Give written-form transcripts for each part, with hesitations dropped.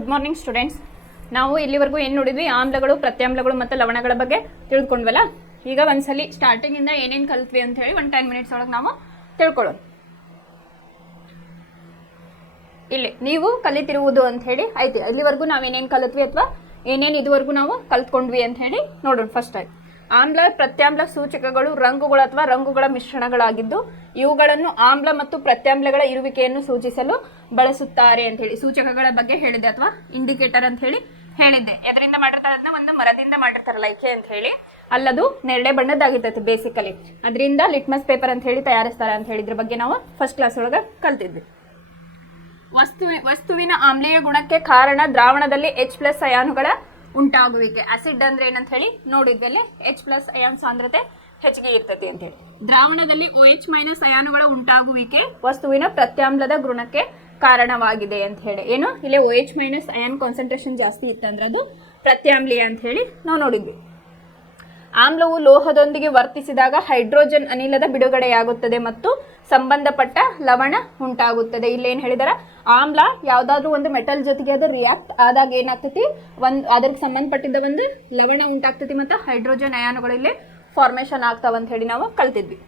Good morning students. ನಾವು ಇಲ್ಲಿವರೆಗೂ ಏನು ನೋಡಿದ್ವಿ, ಆಮ್ಲಗಳು, ಪ್ರತ್ಯಾಮ್ಲಗಳು ಮತ್ತು ಲವಣಗಳ ಬಗ್ಗೆ ತಿಳ್ಕೊಂಡ್ವಲ್ಲ. ಈಗ ಒಂದ್ಸಲಿ ಸ್ಟಾರ್ಟಿಂಗಿಂದ ಏನೇನು ಕಲ್ತ್ವಿ ಅಂತ ಹೇಳಿ 10 ಮಿನಿಟ್ಸ್ ಒಳಗೆ ನಾವು ತಿಳ್ಕೊಳ್ಳೋಣ. ಇಲ್ಲಿ ನೀವು ಕಲಿತಿರುವುದು ಅಂತ ಹೇಳಿ ಆಯ್ತು. ಇಲ್ಲಿವರೆಗೂ ನಾವೇನೇನು ಕಲಿತ್ವಿ ಅಥವಾ ಏನೇನು ಇದುವರೆಗೂ ನಾವು ಕಲ್ತ್ಕೊಂಡ್ವಿ ಅಂತ ಹೇಳಿ ನೋಡೋಣ. ಫಸ್ಟ್ ಆಯ್ತು, ಆಮ್ಲ ಪ್ರತ್ಯಾಮ್ಲ ಸೂಚಕಗಳು ರಂಗುಗಳು ಅಥವಾ ರಂಗುಗಳ ಮಿಶ್ರಣಗಳಾಗಿದ್ದು ಇವುಗಳನ್ನು ಆಮ್ಲ ಮತ್ತು ಪ್ರತ್ಯಾಮ್ಲಗಳ ಇರುವಿಕೆಯನ್ನು ಸೂಚಿಸಲು ಬಳಸುತ್ತಾರೆ ಅಂತ ಹೇಳಿ ಸೂಚಕಗಳ ಬಗ್ಗೆ ಹೇಳಿದೆ, ಅಥವಾ ಇಂಡಿಕೇಟರ್ ಅಂತ ಹೇಳಿ ಹೇಳಿದ್ದೆ. ಎದರಿಂದ ಮಾಡಿರ್ತಾರೆ ಅದನ್ನ ಒಂದು ಮರದಿಂದ ಮಾಡಿರ್ತಾರಲ್ಲ ಲೈಕೆ ಅಂತ ಹೇಳಿ, ಅಲ್ಲದು ನೇರಳೆ ಬಣ್ಣದಾಗಿರ್ತೈತೆ ಬೇಸಿಕಲಿ. ಅದರಿಂದ ಲಿಟ್ಮಸ್ ಪೇಪರ್ ಅಂತ ಹೇಳಿ ತಯಾರಿಸ್ತಾರೆ ಅಂತ ಹೇಳಿದ್ರ ಬಗ್ಗೆ ನಾವು ಫಸ್ಟ್ ಕ್ಲಾಸ್ ಒಳಗೆ ಕಲ್ತಿದ್ವಿ. ವಸ್ತುವಿನ ಆಮ್ಲೀಯ ಗುಣಕ್ಕೆ ಕಾರಣ ದ್ರಾವಣದಲ್ಲಿ H+ ಅಯಾನುಗಳ ಉಂಟಾಗುವಿಕೆ. ಆಸಿಡ್ ಅಂದ್ರೆ ಏನಂತ ಹೇಳಿ ನೋಡಿದ್ವಿ, ಅಲ್ಲಿ H+ ಅಯಾನ್ ಸಾಂದ್ರತೆ ಹೆಚ್ಚಿಗೆ ಇರ್ತದೆ ಅಂತ ಹೇಳಿ. ದ್ರಾವಣದಲ್ಲಿ OH- ಅಯಾನುಗಳ ಉಂಟಾಗುವಿಕೆ ವಸ್ತುವಿನ ಪ್ರತ್ಯಾಮ್ಲದ ಗುಣಕ್ಕೆ ಕಾರಣವಾಗಿದೆ ಅಂತ ಹೇಳಿ. ಏನು ಇಲ್ಲಿ OH- ಅಯಾನ್ ಕಾನ್ಸಂಟ್ರೇಷನ್ ಜಾಸ್ತಿ ಇತ್ತಂದ್ರೆ ಅದು ಪ್ರತ್ಯಾಮ್ಲೀಯ ಅಂತ ಹೇಳಿ ನಾವು ನೋಡಿದ್ವಿ. ಆಮ್ಲವು ಲೋಹದೊಂದಿಗೆ ವರ್ತಿಸಿದಾಗ ಹೈಡ್ರೋಜನ್ ಅನಿಲದ ಬಿಡುಗಡೆಯಾಗುತ್ತದೆ ಮತ್ತು ಸಂಬಂಧಪಟ್ಟ ಲವಣ ಉಂಟಾಗುತ್ತದೆ. ಇಲ್ಲೇನು ಹೇಳಿದಾರ, ಆಮ್ಲ ಯಾವ್ದಾದ್ರು ಒಂದು ಮೆಟಲ್ ಜೊತೆಗೆ ಅದು ರಿಯಾಕ್ಟ್ ಆದಾಗ ಏನಾಗ್ತೈತಿ, ಅದಕ್ಕೆ ಸಂಬಂಧಪಟ್ಟಿದ್ದ ಒಂದು ಲವಣ ಉಂಟಾಗ್ತೈತಿ ಮತ್ತು ಹೈಡ್ರೋಜನ್ ಅಯಾನುಗಳು ಇಲ್ಲಿ ಫಾರ್ಮೇಶನ್ ಆಗ್ತಾವ ಅಂತ ಹೇಳಿ ನಾವು ಕಲ್ತಿದ್ವಿ.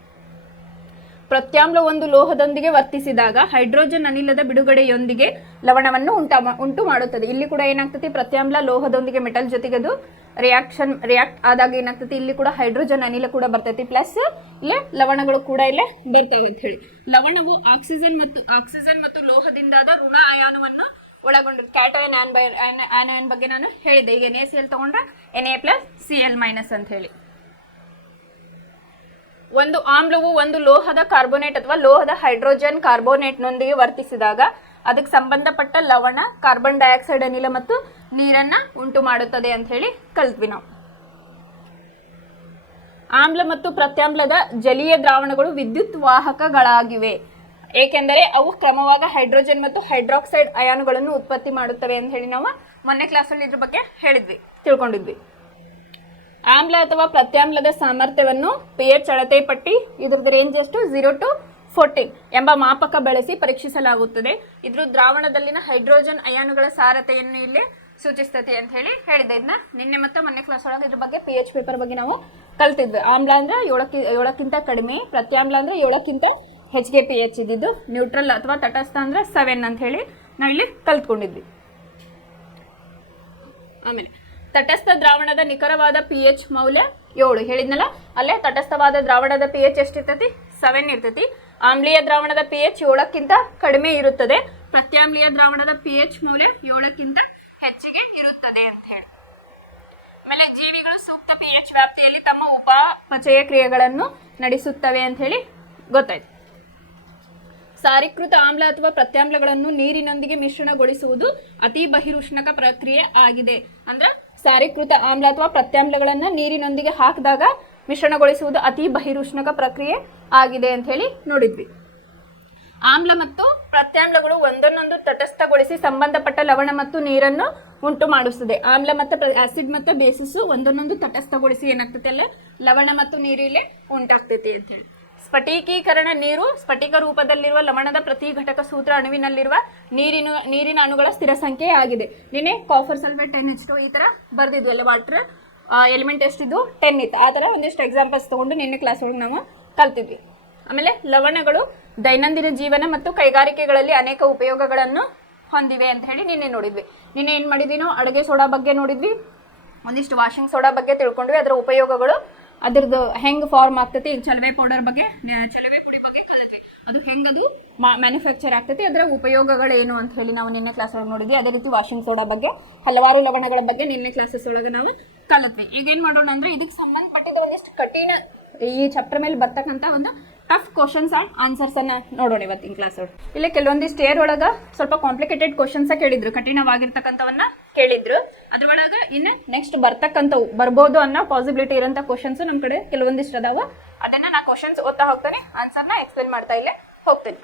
ಪ್ರತ್ಯಾಮ್ಲ ಒಂದು ಲೋಹದೊಂದಿಗೆ ವರ್ತಿಸಿದಾಗ ಹೈಡ್ರೋಜನ್ ಅನಿಲದ ಬಿಡುಗಡೆಯೊಂದಿಗೆ ಲವಣವನ್ನು ಉಂಟು ಮಾಡುತ್ತದೆ. ಇಲ್ಲಿ ಕೂಡ ಏನಾಗ್ತೈತಿ, ಪ್ರತ್ಯಾಮ್ಲ ಲೋಹದೊಂದಿಗೆ ಮೆಟಲ್ ಜೊತೆಗೆ ಅದು ರಿಯಾಕ್ಟ್ ಆದಾಗ ಏನಾಗ್ತೈತಿ, ಇಲ್ಲಿ ಕೂಡ ಹೈಡ್ರೋಜನ್ ಅನಿಲ ಕೂಡ ಬರ್ತೈತಿ, ಪ್ಲಸ್ ಇಲ್ಲೇ ಲವಣಗಳು ಕೂಡ ಇಲ್ಲೇ ಬರ್ತವೆ ಅಂತ ಹೇಳಿ. ಲವಣವು ಆಕ್ಸಿಜನ್ ಮತ್ತು ಲೋಹದಿಂದಾದ ಋಣ ಅಯಾನವನ್ನು ಒಳಗೊಂಡಿದೆ. ಕ್ಯಾಟಯನ್ ಆನಯನ್ ಬಗ್ಗೆ ನಾನು ಹೇಳಿದೆ. ಈಗ NaCl ತಗೊಂಡ್ರೆ Na+Cl- ಅಂತ ಹೇಳಿ. ಒಂದು ಆಮ್ಲವು ಒಂದು ಲೋಹದ ಕಾರ್ಬೋನೇಟ್ ಅಥವಾ ಲೋಹದ ಹೈಡ್ರೋಜನ್ ಕಾರ್ಬೋನೇಟ್ನೊಂದಿಗೆ ವರ್ತಿಸಿದಾಗ ಅದಕ್ಕೆ ಸಂಬಂಧಪಟ್ಟ ಲವಣ, ಕಾರ್ಬನ್ ಡೈಆಕ್ಸೈಡ್ ಅನಿಲ ಮತ್ತು ನೀರನ್ನ ಉಂಟು ಮಾಡುತ್ತದೆ ಅಂತ ಹೇಳಿ ಕಲ್ತ್ವಿ ನಾವು. ಆಮ್ಲ ಮತ್ತು ಪ್ರತ್ಯಾಮ್ಲದ ಜಲೀಯ ದ್ರಾವಣಗಳು ವಿದ್ಯುತ್ ವಾಹಕಗಳಾಗಿವೆ, ಏಕೆಂದರೆ ಅವು ಕ್ರಮವಾಗಿ ಹೈಡ್ರೋಜನ್ ಮತ್ತು ಹೈಡ್ರಾಕ್ಸೈಡ್ ಅಯಾನುಗಳನ್ನು ಉತ್ಪತ್ತಿ ಮಾಡುತ್ತವೆ ಅಂತ ಹೇಳಿ ನಾವು ಮೊನ್ನೆ ಕ್ಲಾಸಲ್ಲಿ ಇದ್ರ ಬಗ್ಗೆ ತಿಳ್ಕೊಂಡಿದ್ವಿ. ಆಮ್ಲ ಅಥವಾ ಪ್ರತ್ಯಾಮ್ಲದ ಸಾಮರ್ಥ್ಯವನ್ನು pH ಅಳತೆ ಪಟ್ಟಿ, ಇದ್ರದ್ದು ರೇಂಜ್ ಎಷ್ಟು, 0 to 14 ಎಂಬ ಮಾಪಕ ಬಳಸಿ ಪರೀಕ್ಷಿಸಲಾಗುತ್ತದೆ. ಇದ್ರ ದ್ರಾವಣದಲ್ಲಿನ ಹೈಡ್ರೋಜನ್ ಅಯಾನುಗಳ ಸಾರತೆಯನ್ನು ಇಲ್ಲಿ ಸೂಚಿಸ್ತದೆ ಅಂತ ಹೇಳಿ ಹೇಳಿದೆ. ಇದನ್ನ ನಿನ್ನೆ ಮತ್ತು ಮೊನ್ನೆ ಕ್ಲಾಸ್ ಒಳಗೆ ಇದ್ರ ಬಗ್ಗೆ pH ಪೇಪರ್ ಬಗ್ಗೆ ನಾವು ಕಲ್ತಿದ್ವಿ. ಆಮ್ಲ ಅಂದ್ರೆ 7ಕ್ಕಿಂತ ಕಡಿಮೆ, ಪ್ರತ್ಯಾಮ್ಲ ಅಂದ್ರೆ 7ಕ್ಕಿಂತ ಹೆಚ್ಚಿಗೆ pH ಇದ್ದಿದ್ದು, ನ್ಯೂಟ್ರಲ್ ಅಥವಾ ತಟಸ್ಥ ಅಂದ್ರೆ 7 ಅಂತ ಹೇಳಿ ನಾವು ಇಲ್ಲಿ ಕಲ್ತ್ಕೊಂಡಿದ್ವಿ. ಆಮೇಲೆ ತಟಸ್ಥ ದ್ರಾವಣದ ನಿಖರವಾದ pH ಮೌಲ್ಯ 7 ಹೇಳಿದ್ನಲ್ಲ, ಅಲ್ಲೇ ತಟಸ್ಥವಾದ ದ್ರಾವಣದ pH ಎಷ್ಟಿರ್ತೈತಿ, 7 ಇರ್ತೈತಿ. ಆಮ್ಲೀಯ ದ್ರಾವಣದ pH 7ಕ್ಕಿಂತ ಕಡಿಮೆ ಇರುತ್ತದೆ, ಪ್ರತ್ಯಾಮ್ಲೀಯ ದ್ರಾವಣದ pH ಮೌಲ್ಯ 7ಕ್ಕಿಂತ ಹೆಚ್ಚಿಗೆ ಇರುತ್ತದೆ ಅಂತ ಹೇಳಿ. ಆಮೇಲೆ ಜೀವಿಗಳು ಸೂಕ್ತ pH ವ್ಯಾಪ್ತಿಯಲ್ಲಿ ತಮ್ಮ ಉಪಚಯ ಕ್ರಿಯೆಗಳನ್ನು ನಡೆಸುತ್ತವೆ ಅಂತ ಹೇಳಿ ಗೊತ್ತಾಯ್ತು. ಸಾರೀಕೃತ ಆಮ್ಲ ಅಥವಾ ಪ್ರತ್ಯಾಮ್ಲಗಳನ್ನು ನೀರಿನೊಂದಿಗೆ ಮಿಶ್ರಣಗೊಳಿಸುವುದು ಅತಿ ಬಹಿರುಷ್ಣಕ ಪ್ರಕ್ರಿಯೆ ಆಗಿದೆ. ಅಂದ್ರೆ ಸಾರೀಕೃತ ಆಮ್ಲ ಅಥವಾ ಪ್ರತ್ಯಾಮ್ಲಗಳನ್ನ ನೀರಿನೊಂದಿಗೆ ಹಾಕಿದಾಗ ಮಿಶ್ರಣಗೊಳಿಸುವುದು ಅತಿ ಬಹಿರುಷ್ಣಕ ಪ್ರಕ್ರಿಯೆ ಆಗಿದೆ ಅಂತ ಹೇಳಿ ನೋಡಿದ್ವಿ. ಆಮ್ಲ ಮತ್ತು ಪ್ರತ್ಯಾಮ್ಲಗಳು ಒಂದನ್ನೊಂದು ತಟಸ್ಥಗೊಳಿಸಿ ಸಂಬಂಧಪಟ್ಟ ಲವಣ ಮತ್ತು ನೀರನ್ನು ಉಂಟು ಮಾಡಿಸುತ್ತದೆ. ಆಮ್ಲ ಮತ್ತು ಆಸಿಡ್ ಮತ್ತು ಬೇಸಿಸ್ ಒಂದನ್ನೊಂದು ತಟಸ್ಥಗೊಳಿಸಿ ಏನಾಗ್ತೈತೆ ಅಲ್ಲ, ಲವಣ ಮತ್ತು ನೀರು ಇಲ್ಲಿ ಉಂಟಾಗ್ತೈತಿ ಅಂತ ಹೇಳಿ. ಸ್ಫಟಿಕೀಕರಣ ನೀರು ಸ್ಫಟಿಕ ರೂಪದಲ್ಲಿರುವ ಲವಣದ ಪ್ರತಿ ಘಟಕ ಸೂತ್ರ ಅಣುವಿನಲ್ಲಿರುವ ನೀರಿನ ಅಣುಗಳ ಸ್ಥಿರ ಸಂಖ್ಯೆ ಆಗಿದೆ. ನಿನ್ನೆ ಕಾಪರ್ ಸಲ್ಫೇಟ್ 10H2 ಈ ತರ ಬರ್ದಿದ್ವಿ ಅಲ್ಲ, ವಾಟರ್ ಎಲಿಮೆಂಟ್ ಎಷ್ಟಿದ್ದು 10 ಇತ್ತು. ಆ ತರ ಒಂದಿಷ್ಟು ಎಕ್ಸಾಂಪಲ್ಸ್ ತಗೊಂಡು ನಿನ್ನೆ ಕ್ಲಾಸ್ ಒಳಗೆ ನಾವು ಕಲ್ತಿದ್ವಿ. ಆಮೇಲೆ ಲವಣಗಳು ದೈನಂದಿನ ಜೀವನ ಮತ್ತು ಕೈಗಾರಿಕೆಗಳಲ್ಲಿ ಅನೇಕ ಉಪಯೋಗಗಳನ್ನು ಹೊಂದಿವೆ ಅಂತ ಹೇಳಿ ನಿನ್ನೆ ನೋಡಿದ್ವಿ. ನಿನ್ನೆ ಏನು ಮಾಡಿದ್ವಿ, ನಾವು ಅಡುಗೆ ಸೋಡಾ ಬಗ್ಗೆ ನೋಡಿದ್ವಿ, ಒಂದಿಷ್ಟು ವಾಷಿಂಗ್ ಸೋಡಾ ಬಗ್ಗೆ ತಿಳ್ಕೊಂಡ್ವಿ, ಅದರ ಉಪಯೋಗಗಳು, ಅದ್ರದ್ದು ಹೆಂಗ್ ಫಾರ್ಮ್ ಆಗ್ತೈತಿ. ಈಗ ಚಲವೆ ಪೌಡರ್ ಬಗ್ಗೆ, ಚಲವೆ ಪುಡಿ ಬಗ್ಗೆ ಕಲಿತ್ವಿ, ಅದು ಹೆಂಗದು ಮ್ಯಾನುಫ್ಯಾಕ್ಚರ್ ಆಗ್ತೈತಿ, ಅದರ ಉಪಯೋಗಗಳೇನು ಅಂತ ಹೇಳಿ ನಾವು ನಿನ್ನೆ ಕ್ಲಾಸ್ ಒಳಗೆ ನೋಡಿದ್ವಿ. ಅದೇ ರೀತಿ ವಾಷಿಂಗ್ ಸೋಡಾ ಬಗ್ಗೆ, ಹಲವಾರು ಲವಣಗಳ ಬಗ್ಗೆ ನಿನ್ನೆ ಕ್ಲಾಸಸ್ ಒಳಗೆ ನಾವು ಕಲಿತ್ವಿ. ಈಗ ಏನು ಮಾಡೋಣ ಅಂದ್ರೆ ಇದಕ್ಕೆ ಸಂಬಂಧಪಟ್ಟಿದ್ದ ಒಂದಿಷ್ಟು ಕಠಿಣ ಈ ಚಾಪ್ಟರ್ ಮೇಲೆ ಬರ್ತಕ್ಕಂಥ ಒಂದು ಟಫ್ ಕ್ವಶನ್ಸ್ ಆ್ಯಂಡ್ ಆನ್ಸರ್ಸ್ ಅನ್ನ ನೋಡೋಣ ಇವತ್ತಿನ ಕ್ಲಾಸ್ ಒಳಗೆ. ಇಲ್ಲಿ ಕೆಲವೊಂದಿಷ್ಟು ಇಯರ್ ಒಳಗೆ ಸ್ವಲ್ಪ ಕಾಂಪ್ಲಿಕೇಟೆಡ್ ಕ್ವಶನ್ಸ್ ಕೇಳಿದ್ರು, ಕಠಿಣವಾಗಿರ್ತಕ್ಕಂಥವನ್ನ ಕೇಳಿದ್ರು. ಅದ್ರೊಳಗೆ ಇನ್ನು ನೆಕ್ಸ್ಟ್ ಬರ್ತಕ್ಕಂಥವು ಬರ್ಬೋದು ಅನ್ನೋ ಪಾಸಿಬಿಲಿಟಿ ಇರೋಂಥ ಕ್ವಶನ್ಸ್ ನಮ್ಮ ಕಡೆ ಕೆಲವೊಂದಿಷ್ಟು ಅದಾವ. ಅದನ್ನ ನಾ ಕ್ವಶನ್ಸ್ ಓದ್ತಾ ಹೋಗ್ತೇನೆ, ಆನ್ಸರ್ನ ಎಕ್ಸ್ಪ್ಲೇನ್ ಮಾಡ್ತಾ ಇಲ್ಲೇ ಹೋಗ್ತೇನೆ.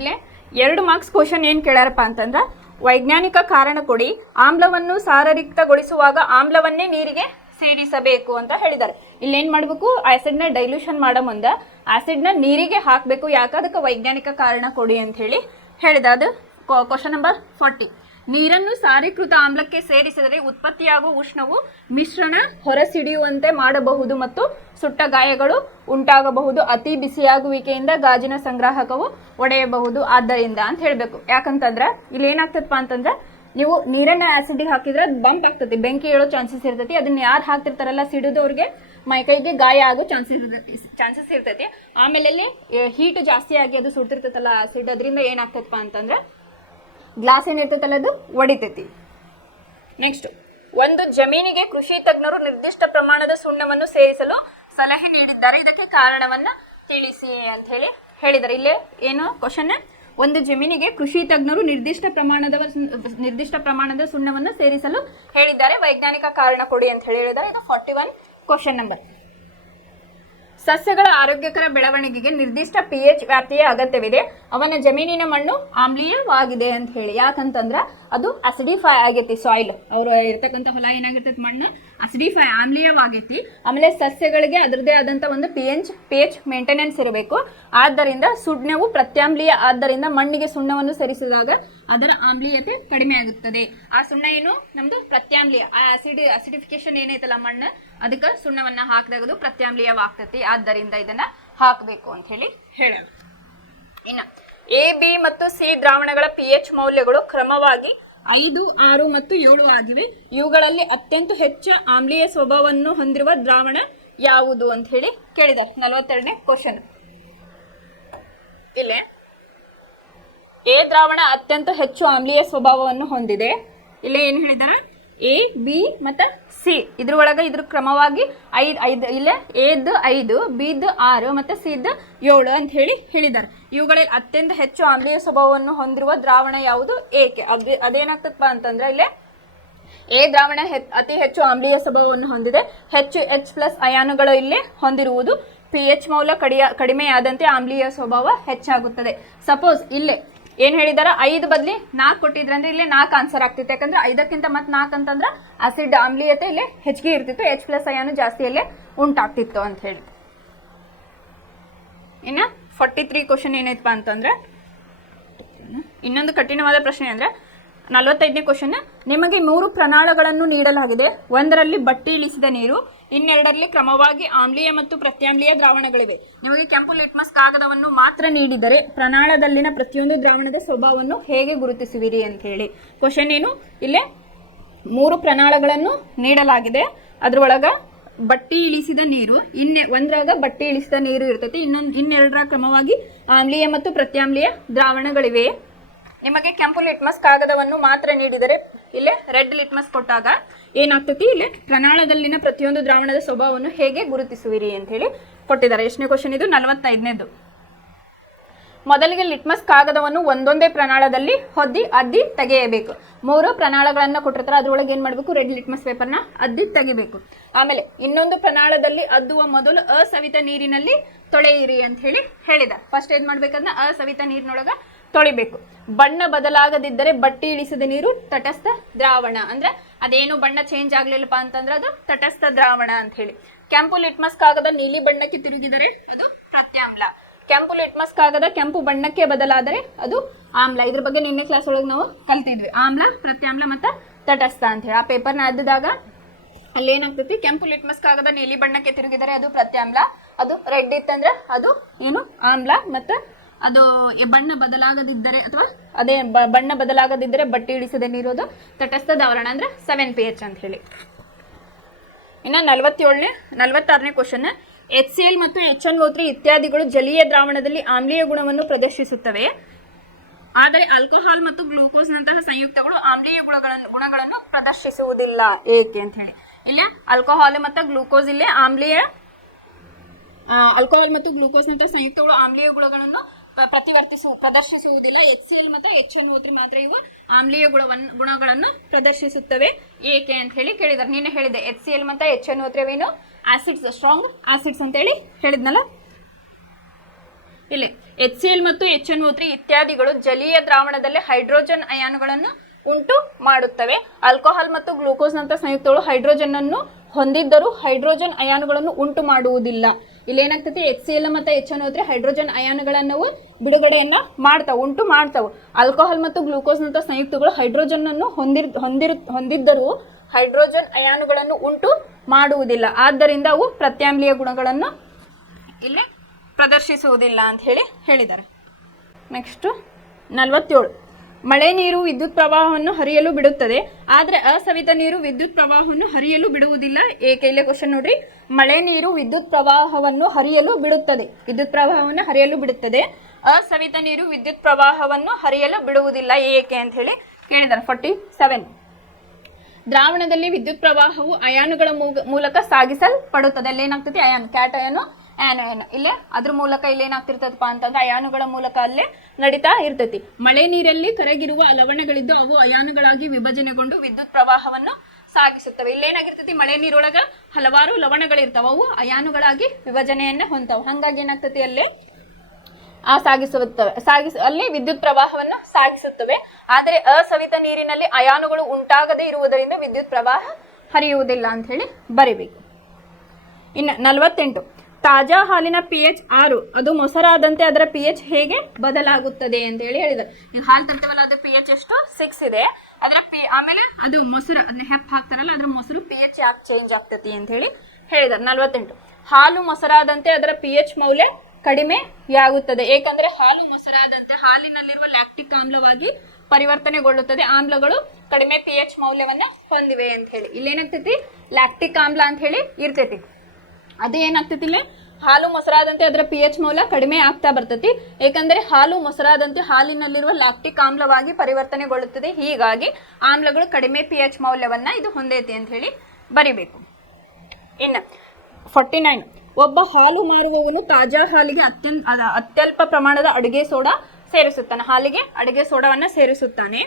ಇಲ್ಲೇ 2 ಮಾರ್ಕ್ಸ್ ಕ್ವಶನ್ ಏನು ಕೇಳ್ಯಾರಪ್ಪ ಅಂತಂದ್ರೆ, ವೈಜ್ಞಾನಿಕ ಕಾರಣ ಕೊಡಿ, ಆಮ್ಲವನ್ನು ಸಾರರಿಕ್ತಗೊಳಿಸುವಾಗ ಆಮ್ಲವನ್ನೇ ನೀರಿಗೆ ಸೇರಿಸಬೇಕು ಅಂತ ಹೇಳಿದ್ದಾರೆ. ಇಲ್ಲೇನು ಮಾಡಬೇಕು, ಆಸಿಡ್ನ ಡೈಲ್ಯೂಷನ್ ಮಾಡೋ ಮುಂದೆ ಆಸಿಡ್ನ ನೀರಿಗೆ ಹಾಕಬೇಕು. ಯಾಕೆ, ಅದಕ್ಕೆ ವೈಜ್ಞಾನಿಕ ಕಾರಣ ಕೊಡಿ ಅಂತ ಹೇಳಿ ಹೇಳಿದ. ಅದು ಕ್ವಶನ್ ನಂಬರ್ 40. ನೀರನ್ನು ಸಾರೀಕೃತ ಆಮ್ಲಕ್ಕೆ ಸೇರಿಸಿದರೆ ಉತ್ಪತ್ತಿಯಾಗುವ ಉಷ್ಣವು ಮಿಶ್ರಣ ಹೊರಸಿಡಿಯುವಂತೆ ಮಾಡಬಹುದು ಮತ್ತು ಸುಟ್ಟ ಗಾಯಗಳು ಉಂಟಾಗಬಹುದು. ಅತಿ ಬಿಸಿಯಾಗುವಿಕೆಯಿಂದ ಗಾಜಿನ ಸಂಗ್ರಾಹಕವು ಒಡೆಯಬಹುದು. ಆದ್ದರಿಂದ ಅಂತ ಹೇಳಬೇಕು. ಯಾಕಂತಂದ್ರೆ ಇಲ್ಲಿ ಏನಾಗ್ತದಪ್ಪ ಅಂತಂದ್ರೆ ನೀವು ನೀರನ್ನ ಆಸಿಡಿಗೆ ಹಾಕಿದ್ರೆ ಬಂಪ್ ಆಗ್ತದೆ, ಬೆಂಕಿ ಏಳೋ ಚಾನ್ಸಸ್ ಇರ್ತೈತಿ. ಅದನ್ನ ಯಾರು ಹಾಕ್ತಿರ್ತಾರಲ್ಲ ಸಿಡಿದವ್ರಿಗೆ ಮೈಕೈಗೆ ಗಾಯ ಆಗೋ ಚಾನ್ಸಸ್ ಇರ್ತೈತಿ. ಆಮೇಲೆ ಅಲ್ಲಿ ಹೀಟ್ ಜಾಸ್ತಿ ಆಗಿ ಅದು ಸುಡ್ತಿರ್ತೈತಲ್ಲ ಆಸಿಡ್, ಅದರಿಂದ ಏನಾಗ್ತದಪ್ಪ ಅಂತಂದ್ರೆ ಗ್ಲಾಸ್ ಏನಿರ್ತೈತಲ್ಲ ಅದು ಒಡಿತೈತಿ. ನೆಕ್ಸ್ಟ್, ಒಂದು ಜಮೀನಿಗೆ ಕೃಷಿ ತಜ್ಞರು ನಿರ್ದಿಷ್ಟ ಪ್ರಮಾಣದ ಸುಣ್ಣವನ್ನು ಸೇರಿಸಲು ಸಲಹೆ ನೀಡಿದ್ದಾರೆ, ಇದಕ್ಕೆ ಕಾರಣವನ್ನ ತಿಳಿಸಿ ಅಂತ ಹೇಳಿ ಹೇಳಿದ್ದಾರೆ. ಇಲ್ಲೇ ಏನು ಕ್ವಶನ್, ಒಂದು ಜಮೀನಿಗೆ ಕೃಷಿ ತಜ್ಞರು ನಿರ್ದಿಷ್ಟ ಪ್ರಮಾಣದ ಸುಣ್ಣವನ್ನು ಸೇರಿಸಲು ಹೇಳಿದ್ದಾರೆ, ವೈಜ್ಞಾನಿಕ ಕಾರಣ ಕೊಡಿ ಅಂತ ಹೇಳಿದ್ದಾರೆ. ಇದು 41 ಕ್ವಶನ್ ನಂಬರ್. ಸಸ್ಯಗಳ ಆರೋಗ್ಯಕರ ಬೆಳವಣಿಗೆಗೆ ನಿರ್ದಿಷ್ಟ pH ವ್ಯಾಪ್ತಿಯ ಅಗತ್ಯವಿದೆ. ಅವನ ಜಮೀನಿನ ಮಣ್ಣು ಆಮ್ಲೀಯವಾಗಿದೆ ಅಂತ ಹೇಳಿ. ಯಾಕಂತಂದ್ರೆ ಅದು ಅಸಿಡಿಫೈ ಆಗೈತಿ, ಸಾಯಿಲ್ ಅವರು ಇರ್ತಕ್ಕಂಥ ಹೊಲ ಏನಾಗಿರ್ತೈತಿ ಮಣ್ಣು ಅಸಿಡಿಫೈ ಆಮ್ಲೀಯವಾಗೈತಿ. ಆಮೇಲೆ ಸಸ್ಯಗಳಿಗೆ ಅದರದೇ ಆದಂಥ ಒಂದು pH ಮೇಂಟೆನೆನ್ಸ್ ಇರಬೇಕು. ಆದ್ದರಿಂದ ಸುಣ್ಣವು ಪ್ರತ್ಯಾಮ್ಲೀಯ, ಆದ್ದರಿಂದ ಮಣ್ಣಿಗೆ ಸುಣ್ಣವನ್ನು ಸೇರಿಸಿದಾಗ ಅದರ ಆಮ್ಲೀಯತೆ ಕಡಿಮೆ ಆಗುತ್ತದೆ. ಆ ಸುಣ್ಣ ಏನು ನಮ್ದು ಪ್ರತ್ಯಾಮ್ಲೀಯ, ಆ ಅಸಿಡಿಫಿಕೇಶನ್ ಏನೈತಲ್ಲ ಮಣ್ಣು ಅದಕ್ಕೆ ಸುಣ್ಣವನ್ನ ಹಾಕಿದಾಗ ಪ್ರತ್ಯಾಮ್ಲೀಯವಾಗ್ತೈತಿ. ಆದ್ದರಿಂದ ಇದನ್ನ ಹಾಕಬೇಕು ಅಂತ ಹೇಳಿ ಹೇಳೋಣ. ಇನ್ನು A, B ಮತ್ತು C ದ್ರಾವಣಗಳ pH ಮೌಲ್ಯಗಳು ಕ್ರಮವಾಗಿ 5, 6 ಮತ್ತು 7 ಆಗಿವೆ. ಇವುಗಳಲ್ಲಿ ಅತ್ಯಂತ ಹೆಚ್ಚು ಆಮ್ಲೀಯ ಸ್ವಭಾವವನ್ನು ಹೊಂದಿರುವ ದ್ರಾವಣ ಯಾವುದು ಅಂತ ಹೇಳಿ ಕೇಳಿದ್ದಾರೆ. 42ನೇ ಕ್ವಶನ್. ಇಲ್ಲೇ A ದ್ರಾವಣ ಅತ್ಯಂತ ಹೆಚ್ಚು ಆಮ್ಲೀಯ ಸ್ವಭಾವವನ್ನು ಹೊಂದಿದೆ. ಇಲ್ಲೇ ಏನು ಹೇಳಿದಾರೆ, A, B ಮತ್ತು C ಇದ್ರೊಳಗೆ ಇದ್ರ ಕ್ರಮವಾಗಿ 5 ಇಲ್ಲೇ Aದ್ದು 5, Bದ್ದು 6 ಮತ್ತು Cದ್ದು 7 ಅಂತ ಹೇಳಿ ಹೇಳಿದ್ದಾರೆ. ಇವುಗಳಲ್ಲಿ ಅತ್ಯಂತ ಹೆಚ್ಚು ಆಮ್ಲೀಯ ಸ್ವಭಾವವನ್ನು ಹೊಂದಿರುವ ದ್ರಾವಣ ಯಾವುದು? ಏಕೆ ಅದೇನಾಗ್ತದಪ್ಪ ಅಂತಂದ್ರೆ ಇಲ್ಲೇ A ದ್ರಾವಣ ಅತಿ ಹೆಚ್ಚು ಆಮ್ಲೀಯ ಸ್ವಭಾವವನ್ನು ಹೊಂದಿದೆ. ಹೆಚ್ಚು H+ ಅಯಾನುಗಳು ಇಲ್ಲಿ ಹೊಂದಿರುವುದು. pH ಮೌಲ್ಯ ಕಡಿಮೆಯಾದಂತೆ ಆಮ್ಲೀಯ ಸ್ವಭಾವ ಹೆಚ್ಚಾಗುತ್ತದೆ. ಸಪೋಸ್ ಇಲ್ಲೇ ಏನ್ ಹೇಳಿದಾರ, 5 ಬದಲಿ 4 ಕೊಟ್ಟಿದ್ರೆ ಅಂದ್ರೆ ಇಲ್ಲೇ 4 ಆನ್ಸರ್ ಆಗ್ತಿತ್ತು. ಯಾಕಂದ್ರೆ 5ಕ್ಕಿಂತ ಮತ್ತೆ 4 ಅಂತಂದ್ರೆ ಆಸಿಡ್ ಆಮ್ಲೀಯತೆ ಇಲ್ಲೇ ಹೆಚ್ಚಿಗೆ ಇರ್ತಿತ್ತು, H+ ಅಯಾನು ಜಾಸ್ತಿ ಇಲ್ಲೇ ಉಂಟಾಗ್ತಿತ್ತು ಅಂತ ಹೇಳಿ. ಇನ್ನ 43 ಕ್ವಶನ್ ಏನೈತಪ್ಪ ಅಂತಂದ್ರೆ ಇನ್ನೊಂದು ಕಠಿಣವಾದ ಪ್ರಶ್ನೆ ಅಂದ್ರೆ 45ನೇ ಕ್ವಶನ್. ನಿಮಗೆ 3 ಪ್ರಣಾಳಗಳನ್ನು ನೀಡಲಾಗಿದೆ. ಒಂದರಲ್ಲಿ ಬಟ್ಟಿ ಇಳಿಸಿದ ನೀರು, ಇನ್ನೆರಡರಲ್ಲಿ ಕ್ರಮವಾಗಿ ಆಮ್ಲೀಯ ಮತ್ತು ಪ್ರತ್ಯಾಮ್ಲೀಯ ದ್ರಾವಣಗಳಿವೆ. ನಿಮಗೆ ಕೆಂಪು ಲಿಟ್ಮಸ್ ಕಾಗದವನ್ನು ಮಾತ್ರ ನೀಡಿದರೆ ಪ್ರಣಾಳದಲ್ಲಿನ ಪ್ರತಿಯೊಂದು ದ್ರಾವಣದ ಸ್ವಭಾವವನ್ನು ಹೇಗೆ ಗುರುತಿಸುವಿರಿ ಅಂತ ಹೇಳಿ. ಕ್ವಶನ್ ಏನು, ಇಲ್ಲೇ 3 ಪ್ರಣಾಳಗಳನ್ನು ನೀಡಲಾಗಿದೆ. ಅದ್ರೊಳಗ ಬಟ್ಟಿ ಇಳಿಸಿದ ನೀರು, ಒಂದ್ರಾಗ ಬಟ್ಟಿ ಇಳಿಸಿದ ನೀರು ಇರ್ತೈತಿ, ಇನ್ನೆರಡರ ಕ್ರಮವಾಗಿ ಆಮ್ಲೀಯ ಮತ್ತು ಪ್ರತ್ಯಾಮ್ಲೀಯ ದ್ರಾವಣಗಳಿವೆ. ನಿಮಗೆ ಕೆಂಪು ಲಿಟ್ಮಸ್ ಕಾಗದವನ್ನು ಮಾತ್ರ ನೀಡಿದರೆ, ಇಲ್ಲೇ ರೆಡ್ ಲಿಟ್ಮಸ್ ಕೊಟ್ಟಾಗ ಏನಾಗ್ತೈತಿ, ಇಲ್ಲಿ ಪ್ರಣಾಳದಲ್ಲಿನ ಪ್ರತಿಯೊಂದು ದ್ರಾವಣದ ಸ್ವಭಾವವನ್ನು ಹೇಗೆ ಗುರುತಿಸುವಿರಿ ಅಂತ ಹೇಳಿ ಕೊಟ್ಟಿದ್ದಾರೆ. ಎಷ್ಟನೇ ಕ್ವಶನ್ ಇದು? 45ನೇದು. ಮೊದಲಿಗೆ ಲಿಟ್ಮಸ್ ಕಾಗದವನ್ನು ಒಂದೊಂದೇ ಪ್ರಣಾಳದಲ್ಲಿ ಅದ್ದಿ ತೆಗೆಯಬೇಕು. 3 ಪ್ರಣಾಳಗಳನ್ನ ಕೊಟ್ಟಿರ್ತಾರೆ, ಅದ್ರೊಳಗೆ ಏನ್ ಮಾಡಬೇಕು, ರೆಡ್ ಲಿಟ್ಮಸ್ ಪೇಪರ್ನ ಅದ್ದಿ ತೆಗಿಬೇಕು. ಆಮೇಲೆ ಇನ್ನೊಂದು ಪ್ರಣಾಳದಲ್ಲಿ ಅದ್ದುವ ಮೊದಲು ಅಸವಿತ ನೀರಿನಲ್ಲಿ ತೊಳೆಯಿರಿ ಅಂತ ಹೇಳಿ ಹೇಳಿದ. ಫಸ್ಟ್ ಏನ್ ಮಾಡ್ಬೇಕಂದ್ರೆ ಅಸವಿತ ನೀರಿನೊಳಗ ತೊಳಿಬೇಕು. ಬಣ್ಣ ಬದಲಾಗದಿದ್ದರೆ ಬಟ್ಟಿ ಇಳಿಸಿದ ನೀರು ತಟಸ್ಥ ದ್ರಾವಣ, ಅಂದ್ರೆ ಅದೇನು ಬಣ್ಣ ಚೇಂಜ್ ಆಗ್ಲಿಲ್ಲಪ್ಪ ಅಂತಂದ್ರೆ ಅದು ತಟಸ್ಥ ದ್ರಾವಣ ಅಂತ ಹೇಳಿ. ಕೆಂಪು ಲಿಟ್ಮಸ್ ಕಾಗದ ನೀಲಿ ಬಣ್ಣಕ್ಕೆ ತಿರುಗಿದರೆ ಅದು ಪ್ರತ್ಯಾಮ್ಲ. ಕೆಂಪು ಲಿಟ್ಮಸ್ ಕಾಗದ ಕೆಂಪು ಬಣ್ಣಕ್ಕೆ ಬದಲಾದರೆ ಅದು ಆಮ್ಲ. ಇದ್ರ ಬಗ್ಗೆ ನಿನ್ನೆ ಕ್ಲಾಸ್ ಒಳಗೆ ನಾವು ಕಲ್ತಿದ್ವಿ, ಆಮ್ಲ, ಪ್ರತ್ಯಾಮ್ಲ ಮತ್ತು ತಟಸ್ಥ ಅಂತ ಹೇಳಿ. ಆ ಪೇಪರ್ನ ಅದ್ದಾಗ ಅಲ್ಲಿ ಏನಾಗ್ತೈತಿ, ಕೆಂಪು ಲಿಟ್ಮಸ್ ಕಾಗದ ನೀಲಿ ಬಣ್ಣಕ್ಕೆ ತಿರುಗಿದರೆ ಅದು ಪ್ರತ್ಯಾಮ್ಲ, ಅದು ರೆಡ್ ಇತ್ತಂದ್ರೆ ಅದು ಏನು ಆಮ್ಲ, ಮತ್ತು ಅದು ಬಣ್ಣ ಬದಲಾಗದಿದ್ದರೆ ಅಥವಾ ಅದೇ ಬಣ್ಣ ಬದಲಾಗದಿದ್ದರೆ ಬಟ್ಟಿ ಇಳಿಸದೆ ನೀರೋದು ತಟಸ್ಥ ದ್ರಾವಣ, ಅಂದ್ರೆ 7 pH ಅಂತ ಹೇಳಿ. ಇನ್ನು 46ನೇ ಕ್ವಶನ್. HCl ಮತ್ತು HNO3 ಇತ್ಯಾದಿಗಳು ಜಲೀಯ ದ್ರಾವಣದಲ್ಲಿ ಆಮ್ಲೀಯ ಗುಣವನ್ನು ಪ್ರದರ್ಶಿಸುತ್ತವೆ, ಆದರೆ ಆಲ್ಕೋಹಾಲ್ ಮತ್ತು ಗ್ಲೂಕೋಸ್ನಂತಹ ಸಂಯುಕ್ತಗಳು ಆಮ್ಲೀಯ ಗುಣಗಳನ್ನು ಪ್ರದರ್ಶಿಸುವುದಿಲ್ಲ. ಏಕೆ ಅಂತ ಹೇಳಿ. ಇಲ್ಲಿ ಆಲ್ಕೋಹಾಲ್ ಮತ್ತು ಗ್ಲೂಕೋಸ್ ಇಲ್ಲಿ ಆಲ್ಕೋಹಾಲ್ ಮತ್ತು ಗ್ಲೂಕೋಸ್ನಂತಹ ಸಂಯುಕ್ತಗಳು ಆಮ್ಲೀಯ ಗುಣಗಳನ್ನು ಪ್ರದರ್ಶಿಸುವುದಿಲ್ಲ. HCl ಮತ್ತು HNO3 ಮಾತ್ರ ಇವು ಆಮ್ಲೀಯ ಗುಣಗಳನ್ನು ಪ್ರದರ್ಶಿಸುತ್ತವೆ. ಏಕೆ ಅಂತ ಹೇಳಿ ಕೇಳಿದಾರೆ. ನೀನು ಹೇಳಿದೆ HCl ಮತ್ತು HNO3 ಏನು ಆಸಿಡ್ಸ್, ಸ್ಟ್ರಾಂಗ್ ಆಸಿಡ್ಸ್ ಅಂತ ಹೇಳಿ ಹೇಳಿದ್ನಲ್ಲ. ಇಲ್ಲಿ HCl ಮತ್ತು HNO3 ಇತ್ಯಾದಿಗಳು ಜಲೀಯ ದ್ರಾವಣದಲ್ಲಿ ಹೈಡ್ರೋಜನ್ ಅಯಾನುಗಳನ್ನು ಉಂಟು ಮಾಡುತ್ತವೆ. ಆಲ್ಕೋಹಾಲ್ ಮತ್ತು ಗ್ಲೂಕೋಸ್ನಂತಹ ಸಂಯುಕ್ತಗಳು ಹೈಡ್ರೋಜನ್ ಅನ್ನು ಹೊಂದಿದ್ದರೂ ಹೈಡ್ರೋಜನ್ ಅಯಾನುಗಳನ್ನು ಉಂಟು ಮಾಡುವುದಿಲ್ಲ. ಇಲ್ಲೇನಾಗ್ತೈತಿ, HCl ಮತ್ತು HNO3 ಹೈಡ್ರೋಜನ್ ಅಯಾನುಗಳನ್ನು ಬಿಡುಗಡೆಯನ್ನ ಉಂಟು ಮಾಡ್ತಾವೆ. ಆಲ್ಕೋಹಾಲ್ ಮತ್ತು ಗ್ಲೂಕೋಸ್ನಂತಹ ಸಂಯುಕ್ತಗಳು ಹೈಡ್ರೋಜನ್ ಅನ್ನು ಹೊಂದಿದ್ದರೂ ಹೈಡ್ರೋಜನ್ ಅಯಾನುಗಳನ್ನು ಉಂಟು ಮಾಡುವುದಿಲ್ಲ. ಆದ್ದರಿಂದ ಅವು ಪ್ರತ್ಯಾಮ್ಲೀಯ ಗುಣಗಳನ್ನು ಇಲ್ಲಿ ಪ್ರದರ್ಶಿಸುವುದಿಲ್ಲ ಅಂತ ಹೇಳಿದ್ದಾರೆ. ನೆಕ್ಸ್ಟ್ 47. ಮಳೆ ನೀರು ವಿದ್ಯುತ್ ಪ್ರವಾಹವನ್ನು ಹರಿಯಲು ಬಿಡುತ್ತದೆ, ಆದರೆ ಅಸವಿತ ನೀರು ವಿದ್ಯುತ್ ಪ್ರವಾಹವನ್ನು ಹರಿಯಲು ಬಿಡುವುದಿಲ್ಲ. ಏಕೆ? ಇಲ್ಲೇ ಕ್ವಶನ್ ನೋಡ್ರಿ. ಮಳೆ ನೀರು ವಿದ್ಯುತ್ ಪ್ರವಾಹವನ್ನು ಹರಿಯಲು ಬಿಡುತ್ತದೆ, ಅಸವಿತ ನೀರು ವಿದ್ಯುತ್ ಪ್ರವಾಹವನ್ನು ಹರಿಯಲು ಬಿಡುವುದಿಲ್ಲ. ಏಕೆ ಅಂತ ಕೇಳಿದ್ದಾರೆ. 47. ದ್ರಾವಣದಲ್ಲಿ ವಿದ್ಯುತ್ ಪ್ರವಾಹವು ಅಯಾನುಗಳ ಮೂಲಕ ಸಾಗಿಸಲ್ಪಡುತ್ತದೆ. ಅಲ್ಲಿ ಏನಾಗ್ತದೆ? ಅಯಾನು, ಕ್ಯಾಟಯನು, ಆನಯನ. ಇಲ್ಲೇ ಅದ್ರ ಮೂಲಕ ಇಲ್ಲಿ ಏನಾಗ್ತಿರ್ತದಪ್ಪ ಅಂತಂದ್ರೆ ಅಯಾನುಗಳ ಮೂಲಕ ಅಲ್ಲೇ ನಡೀತಾ ಇರ್ತೈತಿ. ಮಳೆ ನೀರಲ್ಲಿ ಕರಗಿರುವ ಲವಣಗಳಿದ್ದು ಅವು ಅಯಾನುಗಳಾಗಿ ವಿಭಜನೆಗೊಂಡು ವಿದ್ಯುತ್ ಪ್ರವಾಹವನ್ನು ಸಾಗಿಸುತ್ತವೆ. ಇಲ್ಲೇನಾಗಿರ್ತೈತಿ? ಮಳೆ ನೀರೊಳಗ ಹಲವಾರು ಲವಣಗಳಿರ್ತಾವ, ಅವು ಅಯಾನುಗಳಾಗಿ ವಿಭಜನೆಯನ್ನ ಹೊಂತಾವ. ಹಂಗಾಗಿ ಏನಾಗ್ತೈತಿ? ಅಲ್ಲಿ ಅಲ್ಲಿ ವಿದ್ಯುತ್ ಪ್ರವಾಹವನ್ನು ಸಾಗಿಸುತ್ತವೆ. ಆದರೆ ಅಸವಿತ ನೀರಿನಲ್ಲಿ ಅಯಾನುಗಳು ಉಂಟಾಗದೇ ಇರುವುದರಿಂದ ವಿದ್ಯುತ್ ಪ್ರವಾಹ ಹರಿಯುವುದಿಲ್ಲ ಅಂತ ಬರಿಬೇಕು. ಇನ್ನು 48. ತಾಜಾ ಹಾಲಿನ pH 6, ಅದು ಮೊಸರಾದಂತೆ ಅದರ pH ಹೇಗೆ ಬದಲಾಗುತ್ತದೆ ಅಂತ ಹೇಳಿದ್ದಾರೆ. ಈಗ ಹಾಲು ತರ್ತೇವಲ್ಲ, ಅದು pH ಎಷ್ಟು? 6 ಇದೆ. ಅದರ ಆಮೇಲೆ ಅದು ಮೊಸರು, ಅದನ್ನ ಹೆಪ್ಪ ಹಾಕ್ತಾರಲ್ಲ, ಅದ್ರ ಮೊಸರು pH ಯಾಕೆ ಚೇಂಜ್ ಆಗ್ತತಿ ಅಂತ ಹೇಳಿದ್ದಾರೆ. 48. ಹಾಲು ಮೊಸರಾದಂತೆ ಅದರ pH ಮೌಲ್ಯ ಕಡಿಮೆಯಾಗುತ್ತದೆ. ಏಕೆಂದರೆ ಹಾಲು ಮೊಸರಾದಂತೆ ಹಾಲಿನಲ್ಲಿರುವ ಲ್ಯಾಕ್ಟಿಕ್ ಆಮ್ಲವಾಗಿ ಪರಿವರ್ತನೆಗೊಳ್ಳುತ್ತದೆ. ಆಮ್ಲಗಳು ಕಡಿಮೆ pH ಮೌಲ್ಯವನ್ನ ಹೊಂದಿವೆ ಅಂತ ಇಲ್ಲೇನಾಗ್ತೈತಿ? ಲ್ಯಾಕ್ಟಿಕ್ ಆಮ್ಲ ಅಂತ ಇರ್ತೈತಿ. ಅದು ಏನಾಗ್ತೈತಿ? ಇಲ್ಲಿ ಹಾಲು ಮೊಸರಾದಂತೆ ಅದರ pH ಮೌಲ್ಯ ಕಡಿಮೆ ಆಗ್ತಾ ಬರ್ತೈತಿ. ಏಕೆಂದರೆ ಹಾಲು ಮೊಸರಾದಂತೆ ಹಾಲಿನಲ್ಲಿರುವ ಲ್ಯಾಕ್ಟಿಕ್ ಆಮ್ಲವಾಗಿ ಪರಿವರ್ತನೆಗೊಳ್ಳುತ್ತದೆ. ಹೀಗಾಗಿ ಆಮ್ಲಗಳು ಕಡಿಮೆ pH ಮೌಲ್ಯವನ್ನ ಇದು ಹೊಂದೈತಿ ಅಂತ ಬರಿಬೇಕು. ಇನ್ನು 49. ಒಬ್ಬ ಹಾಲು ಮಾರುವವನು ತಾಜಾ ಹಾಲಿಗೆ ಅತ್ಯಲ್ಪ ಪ್ರಮಾಣದ ಅಡುಗೆ ಸೋಡಾ ಸೇರಿಸುತ್ತಾನೆ. ಹಾಲಿಗೆ ಅಡುಗೆ ಸೋಡಾವನ್ನ ಸೇರಿಸುತ್ತಾನೆ.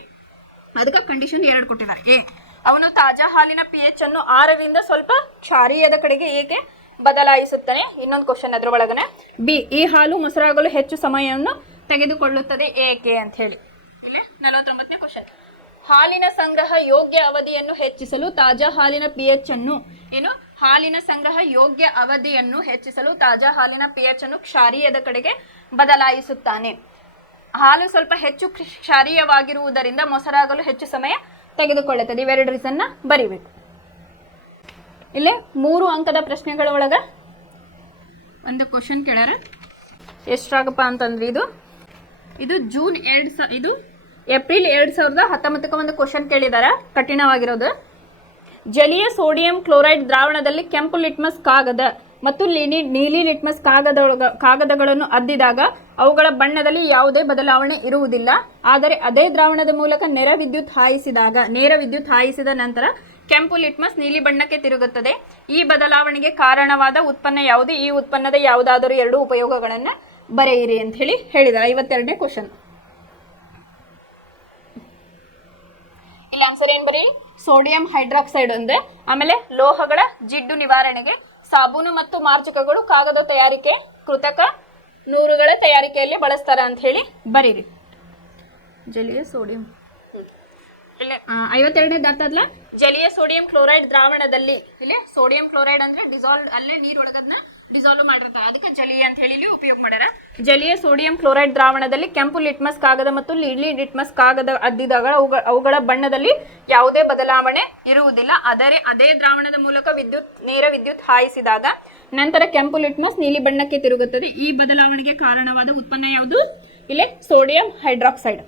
ಅದಕ್ಕೆ ಕಂಡೀಷನ್ 2 ಕೊಟ್ಟಿದ್ದಾರೆ. ಎ, ಅವನು ತಾಜಾ ಹಾಲಿನ pH ಅನ್ನು 6ರಿಂದ ಸ್ವಲ್ಪ ಕ್ಷಾರೀಯದ ಕಡೆಗೆ ಏಕೆ ಬದಲಾಯಿಸುತ್ತಾನೆ? ಇನ್ನೊಂದು ಕ್ವಶನ್ ಅದ್ರ ಒಳಗನೆ. ಬಿ, ಈ ಹಾಲು ಮೊಸರಾಗಲು ಹೆಚ್ಚು ಸಮಯವನ್ನು ತೆಗೆದುಕೊಳ್ಳುತ್ತದೆ. ಏಕೆ ಅಂತ ಇಲ್ಲಿ 49ನೇ ಕ್ವಶನ್. ಹಾಲಿನ ಸಂಗ್ರಹ ಯೋಗ್ಯ ಅವಧಿಯನ್ನು ಹೆಚ್ಚಿಸಲು ತಾಜಾ ಹಾಲಿನ pH ಅನ್ನು ಹಾಲಿನ ಸಂಗ್ರಹ ಯೋಗ್ಯ ಅವಧಿಯನ್ನು ಹೆಚ್ಚಿಸಲು ತಾಜಾ ಹಾಲಿನ pH ಅನ್ನು ಕ್ಷಾರೀಯದ ಕಡೆಗೆ ಬದಲಾಯಿಸುತ್ತಾನೆ. ಹಾಲು ಸ್ವಲ್ಪ ಹೆಚ್ಚು ಕ್ಷಾರೀಯವಾಗಿರುವುದರಿಂದ ಮೊಸರಾಗಲು ಹೆಚ್ಚು ಸಮಯ ತೆಗೆದುಕೊಳ್ಳುತ್ತದೆ. ಇವೆರಡು ರೀಸನ್ನ ಬರಿಬೇಕು. ಇಲ್ಲೇ 3 ಅಂಕದ ಪ್ರಶ್ನೆಗಳ ಒಳಗ ಒಂದು ಕ್ವಶನ್ ಕೇಳ್ಯಾರ. ಎಷ್ಟಾಗಪ್ಪ ಅಂತಂದ್ರೆ ಇದು ಜೂನ್ ಇದು ಏಪ್ರಿಲ್ 2019 ಒಂದು ಕ್ವಶನ್ ಕೇಳಿದಾರ, ಕಠಿಣವಾಗಿರೋದು. ಜಲೀಯ ಸೋಡಿಯಂ ಕ್ಲೋರೈಡ್ ದ್ರಾವಣದಲ್ಲಿ ಕೆಂಪು ಲಿಟ್ಮಸ್ ಕಾಗದ ಮತ್ತು ನೀಲಿ ಲಿಟ್ಮಸ್ ಕಾಗದಗಳನ್ನು ಅದ್ದಿದಾಗ ಅವುಗಳ ಬಣ್ಣದಲ್ಲಿ ಯಾವುದೇ ಬದಲಾವಣೆ ಇರುವುದಿಲ್ಲ. ಆದರೆ ಅದೇ ದ್ರಾವಣದ ಮೂಲಕ ನೇರ ವಿದ್ಯುತ್ ಹಾಯಿಸಿದ ನಂತರ ಕೆಂಪು ಲಿಟ್ಮಸ್ ನೀಲಿ ಬಣ್ಣಕ್ಕೆ ತಿರುಗುತ್ತದೆ. ಈ ಬದಲಾವಣೆಗೆ ಕಾರಣವಾದ ಉತ್ಪನ್ನ ಯಾವುದು? ಈ ಉತ್ಪನ್ನದ ಯಾವುದಾದರೂ 2 ಉಪಯೋಗಗಳನ್ನು ಬರೆಯಿರಿ ಅಂತ ಹೇಳಿದ್ದಾರೆ. 52ನೇ ಕ್ವಶನ್. ಇಲ್ಲಿ ಆನ್ಸರ್ ಏನ್ ಬರೀ? ಸೋಡಿಯಂ ಹೈಡ್ರಾಕ್ಸೈಡ್ ಒಂದೇ. ಆಮೇಲೆ ಲೋಹಗಳ ಜಿಡ್ಡು ನಿವಾರಣೆಗೆ ಸಾಬೂನು ಮತ್ತು ಮಾರ್ಜಕಗಳು ಕಾಗದ ತಯಾರಿಕೆ, ಕೃತಕ ನೂರುಗಳ ತಯಾರಿಕೆಯಲ್ಲಿ ಬಳಸ್ತಾರ ಅಂತ ಬರೀರಿ. ಜಲೀಯ ಸೋಡಿಯಂ 52ನೇ ದಾತಲ್ಲ. ಜಲೀಯ ಸೋಡಿಯಂ ಕ್ಲೋರೈಡ್ ದ್ರಾವಣದಲ್ಲಿ, ಇಲ್ಲಿ ಸೋಡಿಯಂ ಕ್ಲೋರೈಡ್ ಅಂದ್ರೆ ಡಿಸಾಲ್ವ್, ಅಲ್ಲೇ ನೀರೊಳಗದನ್ನ ಡಿಸಾಲ್ವ್ ಮಾಡಿರ್ತಾರೆ, ಅದಕ್ಕೆ ಜಲೀಯ ಅಂತ ಹೇಳಿ ಉಪಯೋಗ ಮಾಡ್ಯಾರ. ಜಲೀಯ ಸೋಡಿಯಂ ಕ್ಲೋರೈಡ್ ದ್ರಾವಣದಲ್ಲಿ ಕೆಂಪು ಲಿಟ್ಮಸ್ ಕಾಗದ ಮತ್ತು ನೀಲಿ ಲಿಟ್ಮಸ್ ಕಾಗದ ಅದ್ದಿದಾಗ ಅವುಗಳ ಬಣ್ಣದಲ್ಲಿ ಯಾವುದೇ ಬದಲಾವಣೆ ಇರುವುದಿಲ್ಲ. ಆದರೆ ಅದೇ ದ್ರಾವಣದ ಮೂಲಕ ನೇರ ವಿದ್ಯುತ್ ಹಾಯಿಸಿದಾಗ ನಂತರ ಕೆಂಪು ಲಿಟ್ಮಸ್ ನೀಲಿ ಬಣ್ಣಕ್ಕೆ ತಿರುಗುತ್ತದೆ. ಈ ಬದಲಾವಣೆಗೆ ಕಾರಣವಾದ ಉತ್ಪನ್ನ ಯಾವುದು? ಇಲ್ಲಿ ಸೋಡಿಯಂ ಹೈಡ್ರಾಕ್ಸೈಡ್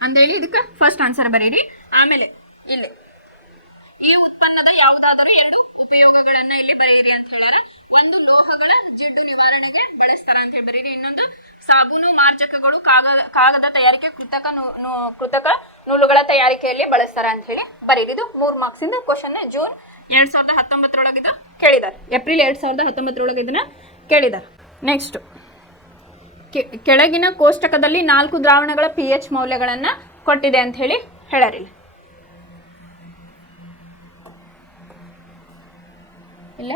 ಅಂದೇಳಿ ಇದಕ್ಕೆ ಫಸ್ಟ್ ಆನ್ಸರ್ ಬರೀರಿ. ಆಮೇಲೆ ಇಲ್ಲಿ ಈ ಉತ್ಪನ್ನದ ಯಾವುದಾದರೂ 2 ಉಪಯೋಗಗಳನ್ನ ಇಲ್ಲಿ ಬರೆಯಿರಿ ಅಂತ ಹೇಳಾರ. ಒಂದು ಲೋಹಗಳ ಜಿಡ್ಡು ನಿವಾರಣೆಗೆ ಬಳಸ್ತಾರ ಅಂತ ಹೇಳಿ ಬರೀರಿ. ಇನ್ನೊಂದು ಸಾಬೂನು ಮಾರ್ಜಕಗಳು ಕಾಗದ ತಯಾರಿಕೆ, ಕೃತಕ ನೂಲುಗಳ ತಯಾರಿಕೆಯಲ್ಲಿ ಬಳಸ್ತಾರ ಅಂತ ಹೇಳಿ ಬರೀರಿ. ಇದು 3 ಮಾರ್ಕ್ಸ್ ಇಂದ ಕ್ವಶನ್. ಜೂನ್ 2019 ಕೇಳಿದ್ದಾರೆ. ಏಪ್ರಿಲ್ 2019 ಇದನ್ನ ಕೇಳಿದ್ದಾರೆ. ನೆಕ್ಸ್ಟ್, ಕೆಳಗಿನ ಕೋಷ್ಟಕದಲ್ಲಿ 4 ದ್ರಾವಣಗಳ pH ಮೌಲ್ಯಗಳನ್ನ ಕೊಟ್ಟಿದೆ ಅಂತ ಹೇಳಾರಿಲ್ಲ. ಇಲ್ಲ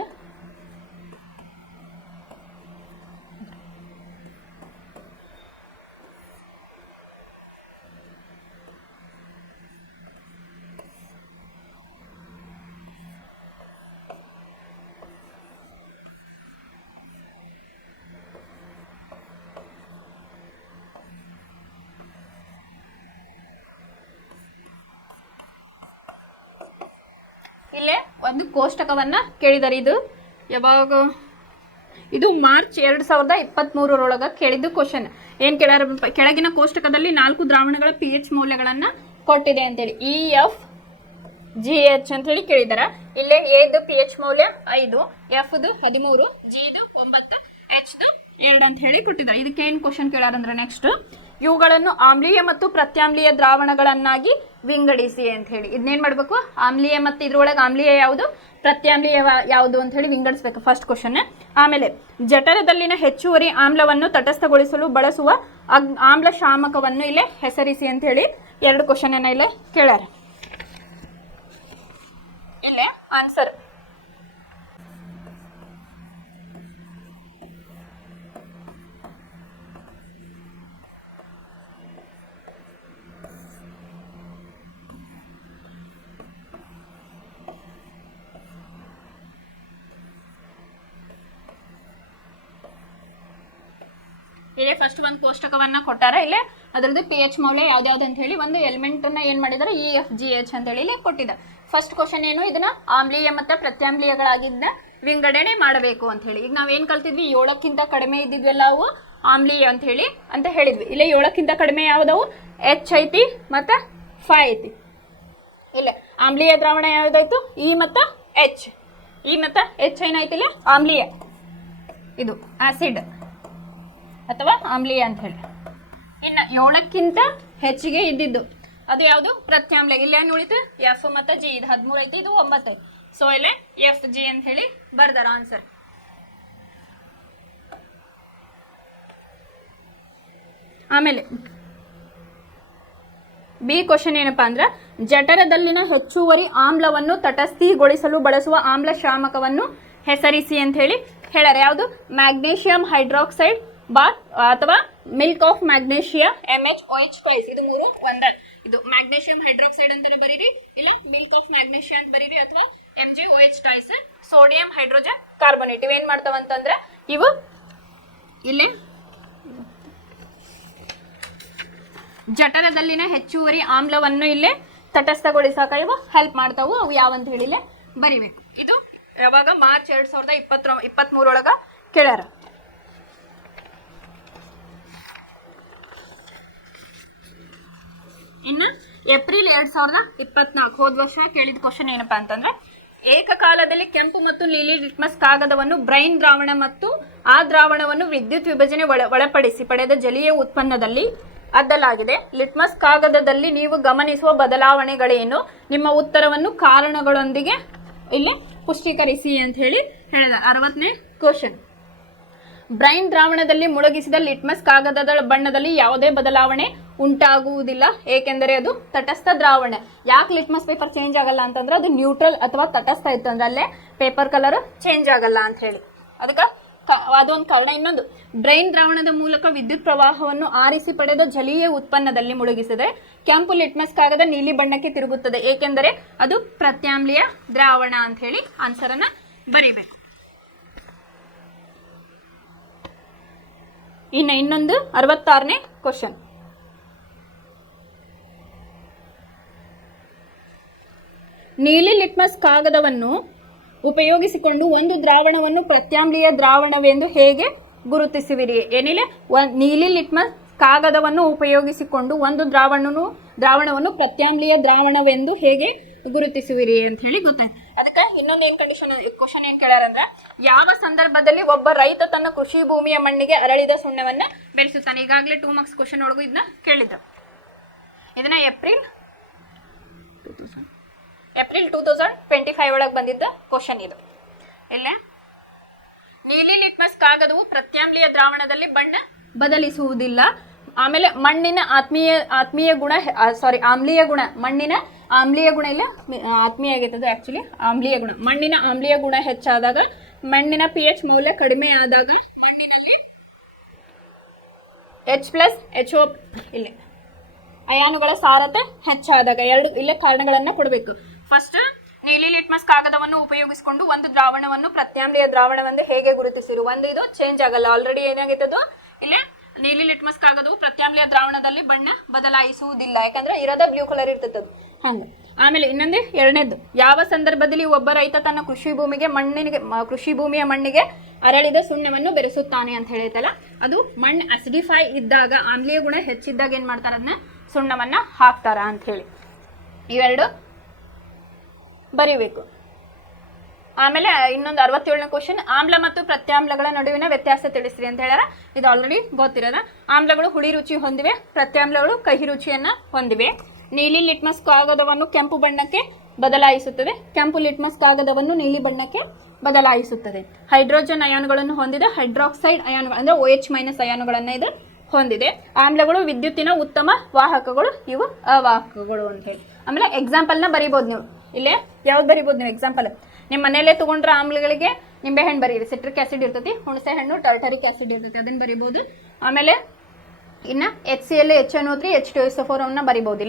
ಇಲ್ಲೇ ಒಂದು ಕೋಷ್ಟಕವನ್ನ ಕೇಳಿದಾರೆ. ಇದು ಯಾವಾಗ, ಇದು ಮಾರ್ಚ್ 2023 ಕೇಳಿದ್ದು ಕ್ವಶನ್. ಏನ್ ಕೇಳಾರ, ಕೆಳಗಿನ ಕೋಷ್ಟಕದಲ್ಲಿ 4 ದ್ರಾವಣಗಳ pH ಮೌಲ್ಯಗಳನ್ನ ಕೊಟ್ಟಿದೆ ಅಂತೇಳಿ EFGH ಅಂತ ಹೇಳಿ ಕೇಳಿದಾರ. ಇಲ್ಲೇ ಎದು pH ಮೌಲ್ಯ 5, ಎಫ್ದು 13, ಜಿದು 9, ಎಚ್ದು 2 ಅಂತ ಹೇಳಿ ಕೊಟ್ಟಿದ್ದಾರೆ. ಇದಕ್ಕೆ ಏನ್ ಕ್ವಶನ್ ಕೇಳಾರಂದ್ರೆ ನೆಕ್ಸ್ಟ್, ಇವುಗಳನ್ನು ಆಮ್ಲೀಯ ಮತ್ತು ಪ್ರತ್ಯಾಮ್ಲೀಯ ದ್ರಾವಣಗಳನ್ನಾಗಿ ವಿಂಗಡಿಸಿ ಅಂತ ಹೇಳಿ. ಇದನ್ನೇನ್ ಮಾಡ್ಬೇಕು, ಆಮ್ಲೀಯ ಮತ್ತು ಇದ್ರೊಳಗೆ ಆಮ್ಲೀಯ ಯಾವುದು, ಪ್ರತ್ಯಾಮ್ಲೀಯ ಯಾವುದು ಅಂತ ಹೇಳಿ ವಿಂಗಡಿಸಬೇಕು, ಫಸ್ಟ್ ಕ್ವಶನ್. ಆಮೇಲೆ ಜಠರದಲ್ಲಿನ ಹೆಚ್ಚುವರಿ ಆಮ್ಲವನ್ನು ತಟಸ್ಥಗೊಳಿಸಲು ಬಳಸುವ ಆಮ್ಲ ಶಾಮಕವನ್ನು ಇಲ್ಲೇ ಹೆಸರಿಸಿ ಅಂತ ಹೇಳಿ 2 ಕ್ವಶನ್ ಅನ್ನ ಇಲ್ಲೇ ಕೇಳ್ಯಾರ. ಇಲ್ಲೇ ಆನ್ಸರ್ ಇಲ್ಲೇ ಫಸ್ಟ್ ಒಂದು ಕೋಷ್ಟಕವನ್ನ ಕೊಟ್ಟಾರ. ಇಲ್ಲೇ ಅದರದ್ದು pH ಮೌಲ್ಯ ಯಾವ್ದಾವ್ದು ಅಂತ ಹೇಳಿ ಒಂದು ಎಲಿಮೆಂಟ್ ಅನ್ನ ಏನ್ ಮಾಡಿದಾರೆ, EFGH ಅಂತ ಹೇಳಿ ಇಲ್ಲಿ ಕೊಟ್ಟಿದ್ದಾರೆ. ಫಸ್ಟ್ ಕ್ವಶನ್ ಏನು, ಇದನ್ನ ಆಮ್ಲೀಯ ಮತ್ತು ಪ್ರತ್ಯಾಮ್ಲೀಯಗಳಾಗಿದ್ದ ವಿಂಗಡಣೆ ಮಾಡಬೇಕು ಅಂತ ಹೇಳಿ. ಈಗ ನಾವೇನ್ ಕಲ್ತಿದ್ವಿ, 7ಕ್ಕಿಂತ ಕಡಿಮೆ ಇದ್ದಿದ್ವೆಲ್ಲ ಅವು ಆಮ್ಲೀಯ ಅಂತ ಹೇಳಿದ್ವಿ. ಇಲ್ಲೇ 7ಕ್ಕಿಂತ ಕಡಿಮೆ ಯಾವ್ದವು, H ಐತಿ ಮತ್ತು 5 ಐತಿ. ಇಲ್ಲ ಆಮ್ಲೀಯ ದ್ರಾವಣ ಯಾವ್ದಾಯ್ತು, E ಮತ್ತು H. E ಮತ್ತು H ಏನಾಯ್ತು ಇಲ್ಲಿ ಆಮ್ಲೀಯ, ಇದು ಆಸಿಡ್ ಅಥವಾ ಆಮ್ಲೀಯ ಅಂತ ಹೇಳಿ. ಇನ್ನು 7ಕ್ಕಿಂತ ಹೆಚ್ಚಿಗೆ ಇದ್ದಿದ್ದು ಅದು ಯಾವುದು, ಪ್ರತ್ಯಾಮ್ಲೀಯ. ಇಲ್ಲಿ ಏನು ಉಳಿತು, ಎಫ್ ಮತ್ತು ಜಿ. ಇದು 13 ಐತಿ, ಇದು 9 ಐತಿ. ಸೊ ಇಲ್ಲೇ FG ಅಂತ ಹೇಳಿ ಬರ್ದಾರ ಆನ್ಸರ್. ಆಮೇಲೆ ಬಿ ಕ್ವಶನ್ ಏನಪ್ಪಾ ಅಂದ್ರೆ, ಜಠರದಲ್ಲಿನ ಹೆಚ್ಚುವರಿ ಆಮ್ಲವನ್ನು ತಟಸ್ಥಿಗೊಳಿಸಲು ಬಳಸುವ ಆಮ್ಲ ಶಾಮಕವನ್ನು ಹೆಸರಿಸಿ ಅಂತ ಹೇಳಿ ಹೇಳ್ಯಾರ. ಯಾವುದು, ಮ್ಯಾಗ್ನೇಷಿಯಂ ಹೈಡ್ರಾಕ್ಸೈಡ್ ಬಾತ್ ಅಥವಾ ಮಿಲ್ಕ್ ಆಫ್ ಮ್ಯಾಗ್ನೇಷಿಯಾ MHOH2. ಇದು 3 ಒಂದ. ಇದು ಮ್ಯಾಗ್ನೇಷಿಯಂ ಹೈಡ್ರಾಕ್ಸೈಡ್ ಅಂತಾನೆ ಬರೀರಿ, ಇಲ್ಲ ಮಿಲ್ಕ್ ಆಫ್ ಮ್ಯಾಗ್ನೇಷಿಯಾ ಅಂತ ಬರೀರಿ, ಅಥವಾ MgOH2, ಸೋಡಿಯಂ ಹೈಡ್ರೋಜನ್ ಕಾರ್ಬೋನೇಟ್. ಇವೇನ್ ಮಾಡ್ತಾವ ಅಂತಂದ್ರೆ, ಇವು ಇಲ್ಲಿ ಜಠರದಲ್ಲಿನ ಹೆಚ್ಚುವರಿ ಆಮ್ಲವನ್ನು ಇಲ್ಲೇ ತಟಸ್ಥಗೊಳಿಸಾಕ ಇವು ಹೆಲ್ಪ್ ಮಾಡ್ತಾವು. ಅವು ಯಾವಂತ ಹೇಳಿಲೆ ಬರಿಬೇಕು. ಇದು ಯಾವಾಗ, ಮಾರ್ಚ್ 2023 ಕೇಳ್ಯಾರ. ಇನ್ನು ಏಪ್ರಿಲ್ 2024 ಹೋದ ವರ್ಷ ಕೇಳಿದ ಕ್ವಶನ್ ಏನಪ್ಪಾ ಅಂತಂದ್ರೆ, ಏಕಕಾಲದಲ್ಲಿ ಕೆಂಪು ಮತ್ತು ನೀಲಿ ಲಿಟ್ಮಸ್ ಕಾಗದವನ್ನು ಬ್ರೈನ್ ದ್ರಾವಣ ಮತ್ತು ಆ ದ್ರಾವಣವನ್ನು ವಿದ್ಯುತ್ ವಿಭಜನೆ ಒಳಪಡಿಸಿ ಪಡೆದ ಜಲೀಯ ಉತ್ಪನ್ನದಲ್ಲಿ ಅದ್ದಲಾಗಿದೆ. ಲಿಟ್ಮಸ್ ಕಾಗದದಲ್ಲಿ ನೀವು ಗಮನಿಸುವ ಬದಲಾವಣೆಗಳೇನು, ನಿಮ್ಮ ಉತ್ತರವನ್ನು ಕಾರಣಗಳೊಂದಿಗೆ ಇಲ್ಲಿ ಪುಷ್ಟೀಕರಿಸಿ ಅಂತ ಹೇಳಿ ಹೇಳಿದ. 60ನೇ ಕ್ವಶನ್, ಬ್ರೈನ್ ದ್ರಾವಣದಲ್ಲಿ ಮುಳುಗಿಸಿದ ಲಿಟ್ಮಸ್ ಕಾಗದದ ಬಣ್ಣದಲ್ಲಿ ಯಾವುದೇ ಬದಲಾವಣೆ ಉಂಟಾಗುವುದಿಲ್ಲ, ಏಕೆಂದರೆ ಅದು ತಟಸ್ಥ ದ್ರಾವಣ. ಯಾಕೆ ಲಿಟ್ಮಸ್ ಪೇಪರ್ ಚೇಂಜ್ ಆಗಲ್ಲ ಅಂತಂದ್ರೆ, ಅದು ನ್ಯೂಟ್ರಲ್ ಅಥವಾ ತಟಸ್ಥ ಇತ್ತು ಅಂದ್ರೆ ಅಲ್ಲೇ ಪೇಪರ್ ಕಲರ್ ಚೇಂಜ್ ಆಗಲ್ಲ ಅಂತ ಹೇಳಿ. ಅದಕ್ಕೆ ಅದೊಂದು ಕಾರಣ. ಇನ್ನೊಂದು, ಬ್ರೈನ್ ದ್ರಾವಣದ ಮೂಲಕ ವಿದ್ಯುತ್ ಪ್ರವಾಹವನ್ನು ಆರಿಸಿ ಪಡೆದ ಜಲೀಯ ಉತ್ಪನ್ನದಲ್ಲಿ ಮುಳುಗಿಸಿದರೆ ಕೆಂಪು ಲಿಟ್ಮಸ್ ಕಾಗದ ನೀಲಿ ಬಣ್ಣಕ್ಕೆ ತಿರುಗುತ್ತದೆ, ಏಕೆಂದರೆ ಅದು ಪ್ರತ್ಯಾಮ್ಲೀಯ ದ್ರಾವಣ ಅಂತ ಹೇಳಿ ಆನ್ಸರ್ ಅನ್ನ ಬರೀಬೇಕು. ಇನ್ನೊಂದು 66ನೇ ಕ್ವಶನ್, ನೀಲಿ ಲಿಟ್ಮಸ್ ಕಾಗದವನ್ನು ಉಪಯೋಗಿಸಿಕೊಂಡು ಒಂದು ದ್ರಾವಣವನ್ನು ಪ್ರತ್ಯಾಮ್ಲೀಯ ದ್ರಾವಣವೆಂದು ಹೇಗೆ ಗುರುತಿಸುವಿರಿ? ಏನಿಲ್ಲ, ನೀಲಿ ಲಿಟ್ಮಸ್ ಕಾಗದವನ್ನು ಉಪಯೋಗಿಸಿಕೊಂಡು ಒಂದು ದ್ರಾವಣವನ್ನು ಪ್ರತ್ಯಾಮ್ಲೀಯ ದ್ರಾವಣವೆಂದು ಹೇಗೆ ಗುರುತಿಸುವಿರಿ ಅಂತ ಹೇಳಿ ಗೊತ್ತಾಯ್ತು. ಅದಕ್ಕೆ ಇನ್ನೊಂದು ಏನ್ ಕ್ವಶನ್ ಏನ್ ಕೇಳ್ಯಾರಂದ್ರ, ಯಾವ ಸಂದರ್ಭದಲ್ಲಿ ಒಬ್ಬ ರೈತ ತನ್ನ ಕೃಷಿ ಭೂಮಿಯ ಮಣ್ಣಿಗೆ ಅರಳಿದ ಸುಣ್ಣವನ್ನ ಬೆರೆಸುತ್ತಾನೆ? ಈಗಾಗಲೇ 2 ಮಾರ್ಕ್ಸ್ ಕ್ವಶನ್ ಒಳಗೂ ಇದನ್ನ ಕೇಳಿದ್ರು. ಇದನ್ನ ಏಪ್ರಿಲ್ 2025 ಒಳಗೆ ಬಂದಿದ್ದ ಕ್ವಶನ್ ಇದು. ಇಲ್ಲ, ನೀಲಿ ಲಿಟ್ಮಸ್ ಕಾಗದವು ಪ್ರತ್ಯಾಮ್ಲೀಯ ದ್ರಾವಣದಲ್ಲಿ ಬಣ್ಣ ಬದಲಿಸುವುದಿಲ್ಲ. ಆಮೇಲೆ ಮಣ್ಣಿನ ಆಮ್ಲೀಯ ಗುಣ, ಮಣ್ಣಿನ ಆಮ್ಲೀಯ ಗುಣ ಇಲ್ಲ, ಆತ್ಮೀಯ ಆಗೈತದು ಆಕ್ಚುಲಿ ಆಮ್ಲೀಯ ಗುಣ. ಮಣ್ಣಿನ ಆಮ್ಲೀಯ ಗುಣ ಹೆಚ್ಚಾದಾಗ, ಮಣ್ಣಿನ pH ಮೌಲ್ಯ ಕಡಿಮೆ ಆದಾಗ, ಮಣ್ಣಿನಲ್ಲಿ H+HO ಇಲ್ಲಿ ಅಯಾನುಗಳ ಸಾರತೆ ಹೆಚ್ಚಾದಾಗ, 2 ಇಲ್ಲೇ ಕಾರಣಗಳನ್ನ ಕೊಡಬೇಕು. ಫಸ್ಟ್, ನೀಲಿ ಲಿಟ್ಮಸ್ ಕಾಗದವನ್ನು ಉಪಯೋಗಿಸಿಕೊಂಡು ಒಂದು ದ್ರಾವಣವನ್ನು ಪ್ರತ್ಯಾಮ್ಲೀಯ ದ್ರಾವಣವೆಂದು ಹೇಗೆ ಗುರುತಿಸಿರು? ಒಂದು ಇದು ಚೇಂಜ್ ಆಗಲ್ಲ, ಆಲ್ರೆಡಿ ಏನಾಗೈತದು ಇಲ್ಲೇ ನೀಲಿ ಲಿಟ್ಮಸ್ ಕಾಗದವು ಪ್ರತ್ಯಾಮ್ಲೀಯ ದ್ರಾವಣದಲ್ಲಿ ಬಣ್ಣ ಬದಲಾಯಿಸುವುದಿಲ್ಲ, ಯಾಕಂದ್ರೆ ಇರೋದ ಬ್ಲೂ ಕಲರ್ ಇರ್ತೈತದು ಹಂಗೆ. ಆಮೇಲೆ ಇನ್ನೊಂದು ಎರಡನೇದು, ಯಾವ ಸಂದರ್ಭದಲ್ಲಿ ಒಬ್ಬ ರೈತ ತನ್ನ ಕೃಷಿ ಭೂಮಿಯ ಮಣ್ಣಿಗೆ ಅರಳಿದ ಸುಣ್ಣವನ್ನು ಬೆರೆಸುತ್ತಾನೆ ಅಂತ ಹೇಳಿತಲ್ಲ, ಅದು ಮಣ್ಣು ಅಸಿಡಿಫೈ ಇದ್ದಾಗ, ಆಮ್ಲೀಯ ಗುಣ ಹೆಚ್ಚಿದ್ದಾಗ ಏನ್ ಮಾಡ್ತಾರ, ಅದನ್ನ ಸುಣ್ಣವನ್ನ ಹಾಕ್ತಾರ ಅಂತ ಹೇಳಿ ಇವೆರಡು ಬರೀಬೇಕು. ಆಮೇಲೆ ಇನ್ನೊಂದು 67ನೇ ಕ್ವಶನ್, ಆಮ್ಲ ಮತ್ತು ಪ್ರತ್ಯಾಮ್ಲಗಳ ನಡುವಿನ ವ್ಯತ್ಯಾಸ ತಿಳಿಸ್ರಿ ಅಂತ ಹೇಳ್ಯಾರ. ಇದು ಆಲ್ರೆಡಿ ಗೊತ್ತಿರೋದ. ಆಮ್ಲಗಳು ಹುಳಿ ರುಚಿ ಹೊಂದಿವೆ, ಪ್ರತ್ಯಾಮ್ಲಗಳು ಕಹಿ ರುಚಿಯನ್ನ ಹೊಂದಿವೆ. ನೀಲಿ ಲಿಟ್ಮಸ್ ಕಾಗದವನ್ನು ಕೆಂಪು ಬಣ್ಣಕ್ಕೆ ಬದಲಾಯಿಸುತ್ತದೆ, ಕೆಂಪು ಲಿಟ್ಮಸ್ ಕಾಗದವನ್ನು ನೀಲಿ ಬಣ್ಣಕ್ಕೆ ಬದಲಾಯಿಸುತ್ತದೆ. ಹೈಡ್ರೋಜನ್ ಅಯಾನುಗಳನ್ನು ಹೊಂದಿದೆ, ಹೈಡ್ರಾಕ್ಸೈಡ್ ಅಯಾನುಗಳು ಅಂದ್ರೆ OH- ಅಯಾನುಗಳನ್ನ ಇದು ಹೊಂದಿದೆ. ಆಮ್ಲಗಳು ವಿದ್ಯುತ್ತಿನ ಉತ್ತಮ ವಾಹಕಗಳು, ಇವು ಅವಾಹಕಗಳು ಅಂತ ಹೇಳಿ. ಆಮೇಲೆ ಎಕ್ಸಾಂಪಲ್ನ ಬರಿಬೋದು ನೀವು. ಇಲ್ಲೇ ಯಾವ್ದು ಬರಿಬೋದು ನೀವು ಎಕ್ಸಾಂಪಲ್? ನಿಮ್ಮ ಮನೆಯಲ್ಲೇ ತಗೊಂಡ್ರ ಆಮ್ಲಗಳಿಗೆ ನಿಂಬೆ ಹಣ್ಣು ಬರೀರಿ, ಸಿಟ್ರಿಕ್ ಆಸಿಡ್ ಇರ್ತೈತಿ, ಹುಣಸೆ ಹಣ್ಣು ಟರ್ಟರಿಕ್ ಆಸಿಡ್ ಇರ್ತೈತಿ, ಅದನ್ನ ಬರಿಬೋದು. ಆಮೇಲೆ ಇನ್ನು HCl HNO3 H2SO4 ಅವನ್ನ ಬರಿಬೋದು.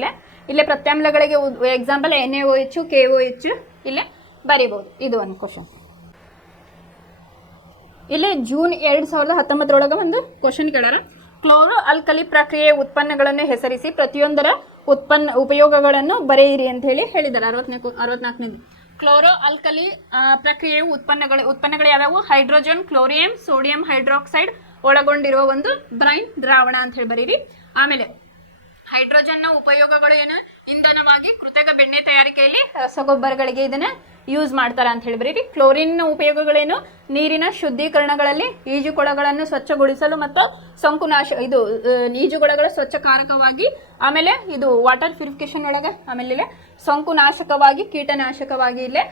ಇಲ್ಲೇ ಪ್ರತ್ಯಾಮ್ಲಗಳಿಗೆ ಎಕ್ಸಾಂಪಲ್ NaOH KOH ಇಲ್ಲೇ ಬರಿಬೋದು. ಇದು ಒಂದು ಕ್ವಶನ್. ಇಲ್ಲಿ ಜೂನ್ 2019 ಒಂದು ಕ್ವಶನ್ ಕೇಳಾರ. ಕ್ಲೋರೋ ಅಲ್ಕಲಿ ಪ್ರಕ್ರಿಯೆಯ ಉತ್ಪನ್ನಗಳನ್ನು ಹೆಸರಿಸಿ, ಪ್ರತಿಯೊಂದರ ಉಪಯೋಗಗಳನ್ನು ಬರೆಯಿರಿ ಅಂತ ಹೇಳಿ ಹೇಳಿದ್ದಾರೆ. 64ನೇದು ಕ್ಲೋರೋ ಅಲ್ಕಲಿ ಪ್ರಕ್ರಿಯೆಯ ಉತ್ಪನ್ನಗಳು ಯಾವ್ಯಾವು? ಹೈಡ್ರೋಜನ್, ಕ್ಲೋರಿಯಂ, ಸೋಡಿಯಂ ಹೈಡ್ರಾಕ್ಸೈಡ್ ಒಳಗೊಂಡಿರುವ ಒಂದು ಬ್ರೈನ್ ದ್ರಾವಣ ಅಂತ ಹೇಳಿ ಬರೀರಿ. ಆಮೇಲೆ ಹೈಡ್ರೋಜನ್ನ ಉಪಯೋಗಗಳು ಏನು? ಇಂಧನವಾಗಿ, ಕೃತಕ ಬೆಣ್ಣೆ ತಯಾರಿಕೆಯಲ್ಲಿ, ರಸಗೊಬ್ಬರಗಳಿಗೆ ಇದನ್ನ ಯೂಸ್ ಮಾಡ್ತಾರ ಅಂತ ಹೇಳಿ ಬರೀರಿ. ಕ್ಲೋರಿನ್ ಉಪಯೋಗಗಳೇನು? ನೀರಿನ ಶುದ್ಧೀಕರಣಗಳಲ್ಲಿ, ಈಜುಕೊಳಗಳನ್ನು ಸ್ವಚ್ಛಗೊಳಿಸಲು ಮತ್ತು ಈಜುಕೊಳಗಳ ಸ್ವಚ್ಛಕಾರಕವಾಗಿ, ಆಮೇಲೆ ಇದು ವಾಟರ್ ಪ್ಯೂರಿಫಿಕೇಶನ್ ಒಳಗೆ, ಆಮೇಲೆ ಸೋಂಕುನಾಶಕವಾಗಿ, ಕೀಟನಾಶಕವಾಗಿ ಇಲ್ಲೇ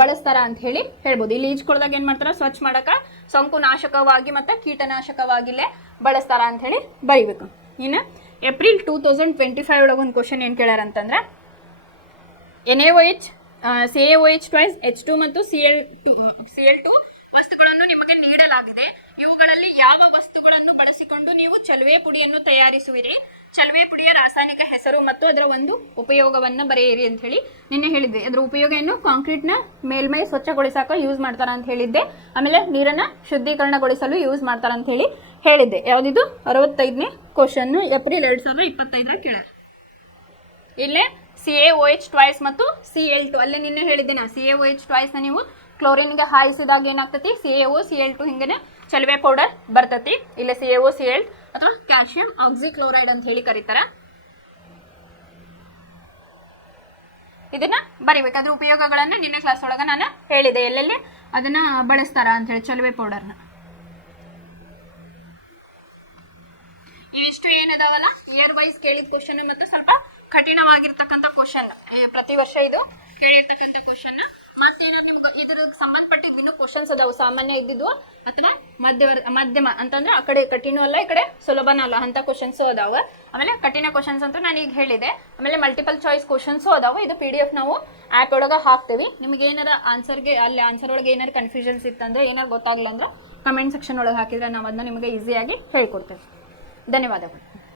ಬಳಸ್ತಾರ ಅಂತ ಹೇಳಿ ಹೇಳ್ಬೋದು. ಇಲ್ಲಿ ಈಜುಕೊಳದಾಗ ಏನ್ ಮಾಡ್ತಾರ? ಸ್ವಚ್ಛ ಮಾಡಕ ಸೋಂಕುನಾಶಕವಾಗಿ ಮತ್ತೆ ಕೀಟನಾಶಕವಾಗಿ ಇಲ್ಲೇ ಬಳಸ್ತಾರ ಅಂತ ಹೇಳಿ ಬರಿಬೇಕು. ಇನ್ನು ಏಪ್ರಿಲ್ 2025 ಒಳಗೆ ಒಂದು ಕ್ವಶನ್ ಏನು ಕೇಳ್ಯಾರ ಅಂತಂದ್ರೆ, NaOH CaOH ಟ್ವೈಸ್ H2 ಮತ್ತು Cl2 ವಸ್ತುಗಳನ್ನು ನಿಮಗೆ ನೀಡಲಾಗಿದೆ. ಇವುಗಳಲ್ಲಿ ಯಾವ ವಸ್ತುಗಳನ್ನು ಬಳಸಿಕೊಂಡು ನೀವು ಚಲುವೆ ಪುಡಿಯನ್ನು ತಯಾರಿಸುವಿರಿ? ಚಲುವೆ ಪುಡಿಯ ರಾಸಾಯನಿಕ ಹೆಸರು ಮತ್ತು ಅದರ ಒಂದು ಉಪಯೋಗವನ್ನ ಬರೆಯಿರಿ ಅಂತ ಹೇಳಿ ನಿನ್ನೆ ಹೇಳಿದ್ದೆ. ಅದರ ಉಪಯೋಗ ಏನು? ಕಾಂಕ್ರೀಟ್ನ ಮೇಲ್ಮೈ ಸ್ವಚ್ಛಗೊಳಿಸಾಕ ಯೂಸ್ ಮಾಡ್ತಾರ ಅಂತ ಹೇಳಿದ್ದೆ. ಆಮೇಲೆ ನೀರನ್ನ ಶುದ್ಧೀಕರಣಗೊಳಿಸಲು ಯೂಸ್ ಮಾಡ್ತಾರ ಅಂತ ಹೇಳಿ ಹೇಳಿದ್ದೆ. ಯಾವ್ದಿದು? 65ನೇ ಕ್ವಶನ್, ಏಪ್ರಿಲ್ 2025 ಕೇಳ್ಯಾರ. ಇಲ್ಲೇ CaOH ಟ್ವೈಸ್ ಮತ್ತು Cl2 ಅಲ್ಲೇ ನಿನ್ನೆ ಹೇಳಿದ್ದೆ ನಾ. CaOH ಟ್ವೈಸ್ನ ನೀವು ಕ್ಲೋರಿನ್ಗೆ ಹಾಯಿಸಿದಾಗ ಏನಾಗ್ತತಿ? CaO Cl2 ಹಿಂಗನೆ ಚಲುವೆ ಪೌಡರ್ ಬರ್ತತಿ. ಇಲ್ಲ CaOCl ಅಥವಾ ಕ್ಯಾಲ್ಸಿಯಂ ಆಕ್ಸಿಕ್ಲೋರೈಡ್ ಅಂತ ಹೇಳಿ ಕರೀತಾರ. ಇದನ್ನ ಬರಿಬೇಕಾದ್ರೆ ಉಪಯೋಗಗಳನ್ನ ನಿನ್ನೆ ಕ್ಲಾಸ್ ಒಳಗ ನಾನು ಹೇಳಿದೆ, ಎಲ್ಲೆಲ್ಲಿ ಅದನ್ನ ಬಳಸ್ತಾರ ಅಂತ ಹೇಳಿ ಚಲುವೆ ಪೌಡರ್ನ. ಇವಿಷ್ಟು ಏನದಾವಲ್ಲ ಇಯರ್ ವೈಸ್ ಕೇಳಿದ ಕ್ವಶನ್ ಮತ್ತು ಸ್ವಲ್ಪ ಕಠಿಣವಾಗಿರ್ತಕ್ಕಂಥ ಕ್ವಶನ್, ಪ್ರತಿ ವರ್ಷ ಇದು ಕೇಳಿರ್ತಕ್ಕಂಥ ಕ್ವಶನ್. ಮತ್ತೇನಾದ್ರು ನಿಮ್ಗೆ ಇದ್ರ ಸಂಬಂಧಪಟ್ಟಿದ್ದು ಇನ್ನೂ ಕ್ವಶನ್ಸ್ ಅದಾವು, ಸಾಮಾನ್ಯ ಇದ್ದಿದ್ವು ಅಥವಾ ಮಧ್ಯಮ ಅಂತಂದ್ರೆ ಆ ಕಡೆ ಕಠಿಣ ಅಲ್ಲ, ಈ ಕಡೆ ಸುಲಭನ ಅಲ್ಲ ಅಂತ ಕ್ವಶನ್ಸ್ ಅದಾವ. ಆಮೇಲೆ ಕಠಿಣ ಕ್ವಶನ್ಸ್ ಅಂತ ನಾನು ಈಗ ಹೇಳಿದೆ. ಆಮೇಲೆ ಮಲ್ಟಿಪಲ್ ಚಾಯ್ಸ್ ಕ್ವಶನ್ಸು ಅದಾವ. ಇದು PDF ನಾವು ಆ್ಯಪ್ ಒಳಗೆ ಹಾಕ್ತೇವೆ. ನಿಮ್ಗೆ ಏನಾರ ಅಲ್ಲಿ ಆನ್ಸರ್ ಒಳಗೆ ಏನಾರು ಕನ್ಫ್ಯೂಷನ್ಸ್ ಇತ್ತಂದ್ರೆ, ಏನಾರು ಗೊತ್ತಾಗಲ್ಲ ಅಂದ್ರೆ ಕಮೆಂಟ್ ಸೆಕ್ಷನ್ ಒಳಗೆ ಹಾಕಿದ್ರೆ ನಾವು ಅದನ್ನ ನಿಮಗೆ ಈಸಿಯಾಗಿ ಹೇಳ್ಕೊಡ್ತೇವೆ. ಧನ್ಯವಾದಗಳು.